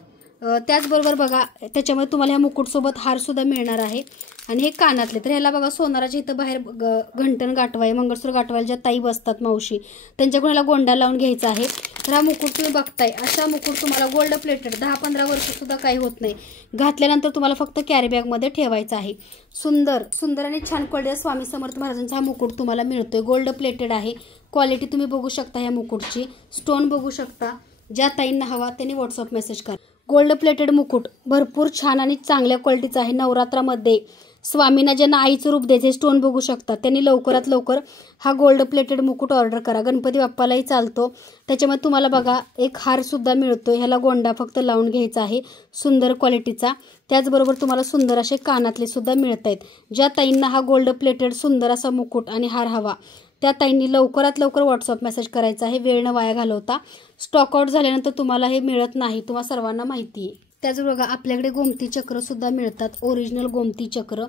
त्याचबरोबर बघा त्याच्यामध्ये तुम्हाला ह्या मुकुटसोबत हारसुद्धा मिळणार आहे. आणि हे कानातले, तर ह्याला बघा सोनाराच्या इथं बाहेर घंटण गाठवाय, मंगळसूत्र गाठवायला ज्या ताई बसतात मावशी, त्यांच्याकडून ह्याला गोंडा लावून घ्यायचा आहे. तर हा मुकुट तुम्ही बघताय, अशा मुकुट तुम्हाला गोल्ड प्लेटेड 10-15 वर्षसुद्धा काही होत नाही. घातल्यानंतर तुम्हाला फक्त कॅरी बॅगमध्ये ठेवायचा आहे. सुंदर सुंदर आणि छान क्वालिटी स्वामी समर्थ महाराजांचा हा मुकुट तुम्हाला मिळतोय. गोल्ड प्लेटेड आहे. क्वालिटी तुम्ही बघू शकता ह्या मुकुटची, स्टोन बघू शकता. ज्या ताईंना हवा त्यांनी व्हॉट्सअप मेसेज करा. गोल्ड प्लेटेड मुकुट भरपूर छान आणि चांगल्या क्वालिटीचा आहे. नवरात्रामध्ये स्वामींना ज्यांना आईचं रूप द्यायचे स्टोन बघू शकता, त्यांनी लवकरात लवकर हा गोल्ड प्लेटेड मुकुट ऑर्डर करा. गणपती बाप्पालाही चालतो. त्याच्यामध्ये तुम्हाला बघा एक हारसुद्धा मिळतोय. ह्याला गोंडा फक्त लावून घ्यायचा आहे सुंदर क्वालिटीचा. त्याचबरोबर तुम्हाला सुंदर असे कानातले सुद्धा मिळत आहेत. ज्या ताईंना हा गोल्ड प्लेटेड सुंदर असा मुकुट आणि हार हवा त्या ताईंनी लवकरात लवकर व्हॉट्सअप मेसेज करायचा आहे. वेळ न वाया घालवता. स्टॉक आउट झाल्यानंतर तुम्हाला हे मिळत नाही, तुम्हाला सर्वांना माहिती आहे. त्याचबरोबर बघा आपल्याकडे गोमती चक्र सुद्धा मिळतात. ओरिजिनल गोमती चक्र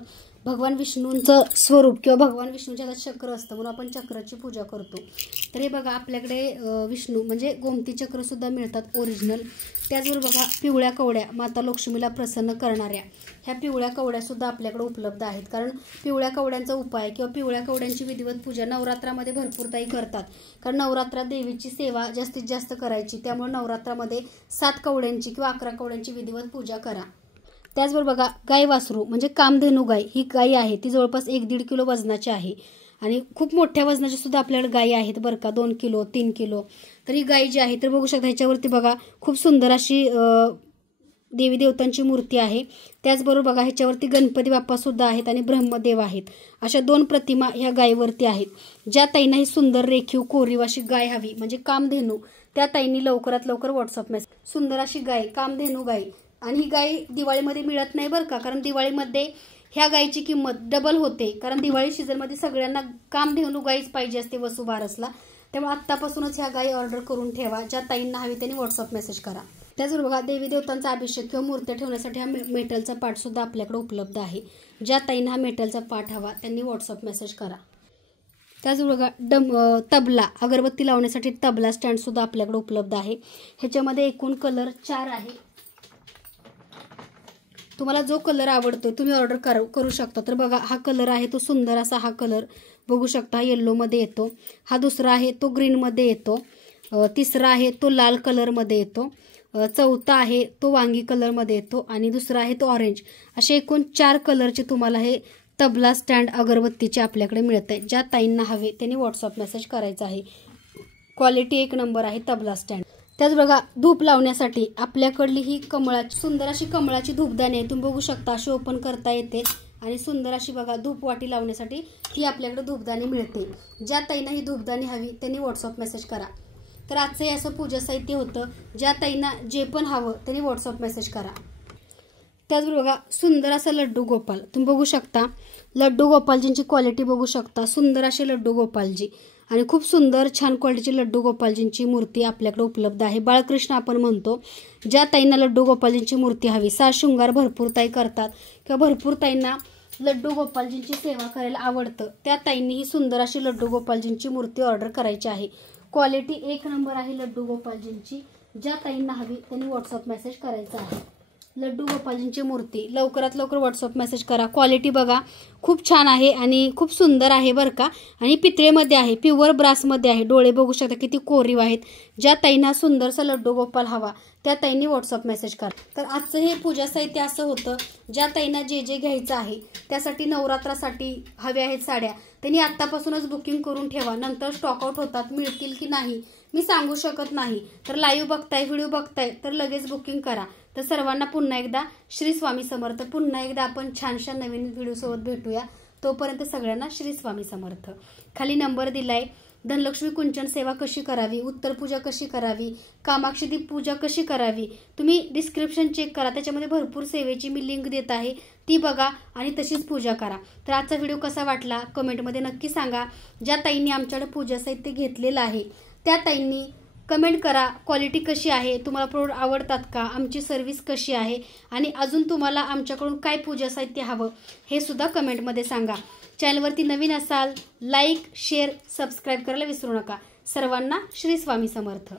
भगवान विष्णूंचं स्वरूप किंवा भगवान विष्णूच्या हातात चक्र असतं म्हणून आपण चक्राची पूजा करतो. तर हे बघा आपल्याकडे विष्णू म्हणजे गोमती चक्र सुद्धा मिळतात ओरिजिनल. त्याचबरोबर बघा पिवळ्या कवड्या माता लक्ष्मीला प्रसन्न करणाऱ्या ह्या पिवळ्या कवड्या सुद्धा आपल्याकडे उपलब्ध आहेत. कारण पिवळ्या कवड्यांचा उपाय किंवा पिवळ्या कवड्यांची विधिवत पूजा नवरात्रामध्ये भरपूर ताई करतात. कारण नवरात्रात देवीची सेवा जास्तीत जास्त करायची, त्यामुळे नवरात्रामध्ये 7 कवड्यांची किंवा 11 कवड्यांची विधिवत पूजा करा. त्याचबरोबर बघा गाय वासरू म्हणजे कामधेनू गाय, ही गाय आहे ती जवळपास 1-1.5 किलो वजनाची आहे. आणि खूप मोठ्या वजनाची सुद्धा आपल्याकडे गायी आहेत बरं का, 2 किलो 3 किलो. तर ही गाय जी आहे तर बघू शकता ह्याच्यावरती बघा खूप सुंदर अशी देवी देवतांची मूर्ती आहे. त्याचबरोबर बघा ह्याच्यावरती गणपती बाप्पा सुद्धा आहेत आणि ब्रह्मदेव आहेत. अशा 2 प्रतिमा ह्या गायीवरती आहेत. ज्या ताईंना ही सुंदर रेखीव कोरीव अशी गाय हवी म्हणजे कामधेनू, त्या ताईंनी लवकरात लवकर व्हॉट्सअप मेसेज. सुंदर अशी गाय कामधेनू गाय. आणि ही गाय दिवाळीमध्ये मिळत नाही बरं का, कारण दिवाळीमध्ये ह्या गायीची किंमत डबल होते. कारण दिवाळी सीझनमध्ये सगळ्यांना कामधेनू गायच पाहिजे असते वसुबारसला. त्यामुळे आत्तापासूनच ह्या गायी ऑर्डर करून ठेवा. ज्या ताईंना हवी त्यांनी व्हॉट्सअप मेसेज करा. त्याचबरोबर बघा देवी देवतांचा अभिषेक किंवा मूर्त्या ठेवण्यासाठी हा मेटलचा पाट सुद्धा आपल्याकडे उपलब्ध आहे. ज्या ताईंना हा मेटलचा पाट हवा त्यांनी व्हॉट्सअप मेसेज करा. त्याचबरोबर बघा तबला अगरबत्ती लावण्यासाठी तबला स्टँड सुद्धा आपल्याकडे उपलब्ध आहे. ह्याच्यामध्ये एकूण कलर 4 आहे. तुम्हाला जो कलर आवडतो तुम्ही ऑर्डर करू शकता. तर बघा हा कलर आहे तो सुंदर असा हा कलर बघू शकता येल्लोमध्ये येतो. हा दुसरा आहे तो ग्रीनमध्ये येतो. तिसरा आहे तो लाल कलरमध्ये येतो. चौथा आहे तो वांगी कलरमध्ये येतो आणि दुसरा आहे तो ऑरेंज. असे एकूण 4 कलरचे तुम्हाला हे तबला स्टँड अगरबत्तीचे आपल्याकडे मिळत आहे. ज्या ताईंना हवे त्यांनी व्हॉट्सअप मेसेज करायचा आहे. क्वालिटी 1 नंबर आहे तबला स्टँड. त्याच बघा धूप लावण्यासाठी आपल्याकडली ही कमळाची सुंदर अशी कमळाची धूपदाणी आहे. तुम्ही बघू शकता अशी ओपन करता येते आणि सुंदर अशी बघा धूप वाटी लावण्यासाठी ही आपल्याकडे धूपदाणी मिळते. ज्या ताईंना ही धूपदाणी हवी त्यांनी व्हॉट्सअप मेसेज करा. तर आजचं हे असं पूजा साहित्य होतं. ज्या ताईंना जे पण हवं त्यांनी व्हॉट्सअप मेसेज करा. त्याचबरोबर बघा सुंदर असा लड्डू गोपाल तुम्ही बघू शकता. लड्डू गोपालजींची क्वालिटी बघू शकता. सुंदर असे लड्डू गोपालजी आणि खूप सुंदर छान क्वालिटीची लड्डू गोपालजींची मूर्ती आपल्याकडे उपलब्ध आहे. बाळकृष्ण आपण म्हणतो. ज्या ताईंना लड्डू गोपालजींची मूर्ती हवी, साज शृंगार भरपूर ताई करतात किंवा भरपूर ताईंना लड्डू गोपालजींची सेवा करायला आवडतं, त्या ताईंनी ही सुंदर अशी लड्डू गोपालजींची मूर्ती ऑर्डर करायची आहे. क्वालिटी 1 नंबर आहे लड्डू गोपालजींची. ज्या ताईंना हवी त्यांनी व्हॉट्सअप मेसेज करायचा आहे. लड्डू गोपालजींची मूर्ती लवकरात लवकर व्हॉट्सअप मेसेज करा. क्वालिटी बघा खूप छान आहे आणि खूप सुंदर आहे बरं का. आणि पितळेमध्ये आहे, प्युअर ब्रासमध्ये आहे. डोळे बघू शकता किती कोरीव आहेत. ज्या ताईंना सुंदरसा लड्डू गोपाल हवा त्या ताईंनी व्हॉट्सअप मेसेज करा. तर आजचं हे पूजा साहित्य असं होतं. ज्या ताईंना जे जे घ्यायचं आहे त्यासाठी नवरात्रासाठी हव्या आहेत साड्या त्यांनी आत्तापासूनच बुकिंग करून ठेवा. नंतर स्टॉक आउट होतात, मिळतील की नाही मी सांगू शकत नाही. तर लाईव्ह बघताय व्हिडिओ बघताय तर लगेच बुकिंग करा. तर सर्वांना पुन्हा एकदा श्री स्वामी समर्थ. पुन्हा एकदा आपण छानशा नवीन व्हिडिओसोबत भेटूया. तोपर्यंत सगळ्यांना श्री स्वामी समर्थ. खाली नंबर दिलाय. धनलक्ष्मी कुंचन सेवा कशी करावी, उत्तर पूजा कशी करावी, कामाक्षी दीप पूजा कशी करावी तुम्ही डिस्क्रिप्शन चेक करा. त्याच्यामध्ये भरपूर सेवेची मी लिंक देत आहे, ती बघा आणि तशीच पूजा करा. तर आजचा व्हिडिओ कसा वाटला कमेंटमध्ये नक्की सांगा. ज्या ताईंनी आमच्याकडे पूजा साहित्य घेतलेलं आहे त्या ताईंनी कमेंट करा. क्वालिटी कशी आहे, तुम्हाला प्रोडक्ट आवडतात का, आमची सर्व्हिस कशी आहे आणि अजून तुम्हाला आमच्याकडून काय पूजा साहित्य हवं हे सुद्धा कमेंटमध्ये सांगा. चॅनलवरती नवीन असाल लाईक शेअर सबस्क्राईब करायला विसरू नका. सर्वांना श्री स्वामी समर्थ.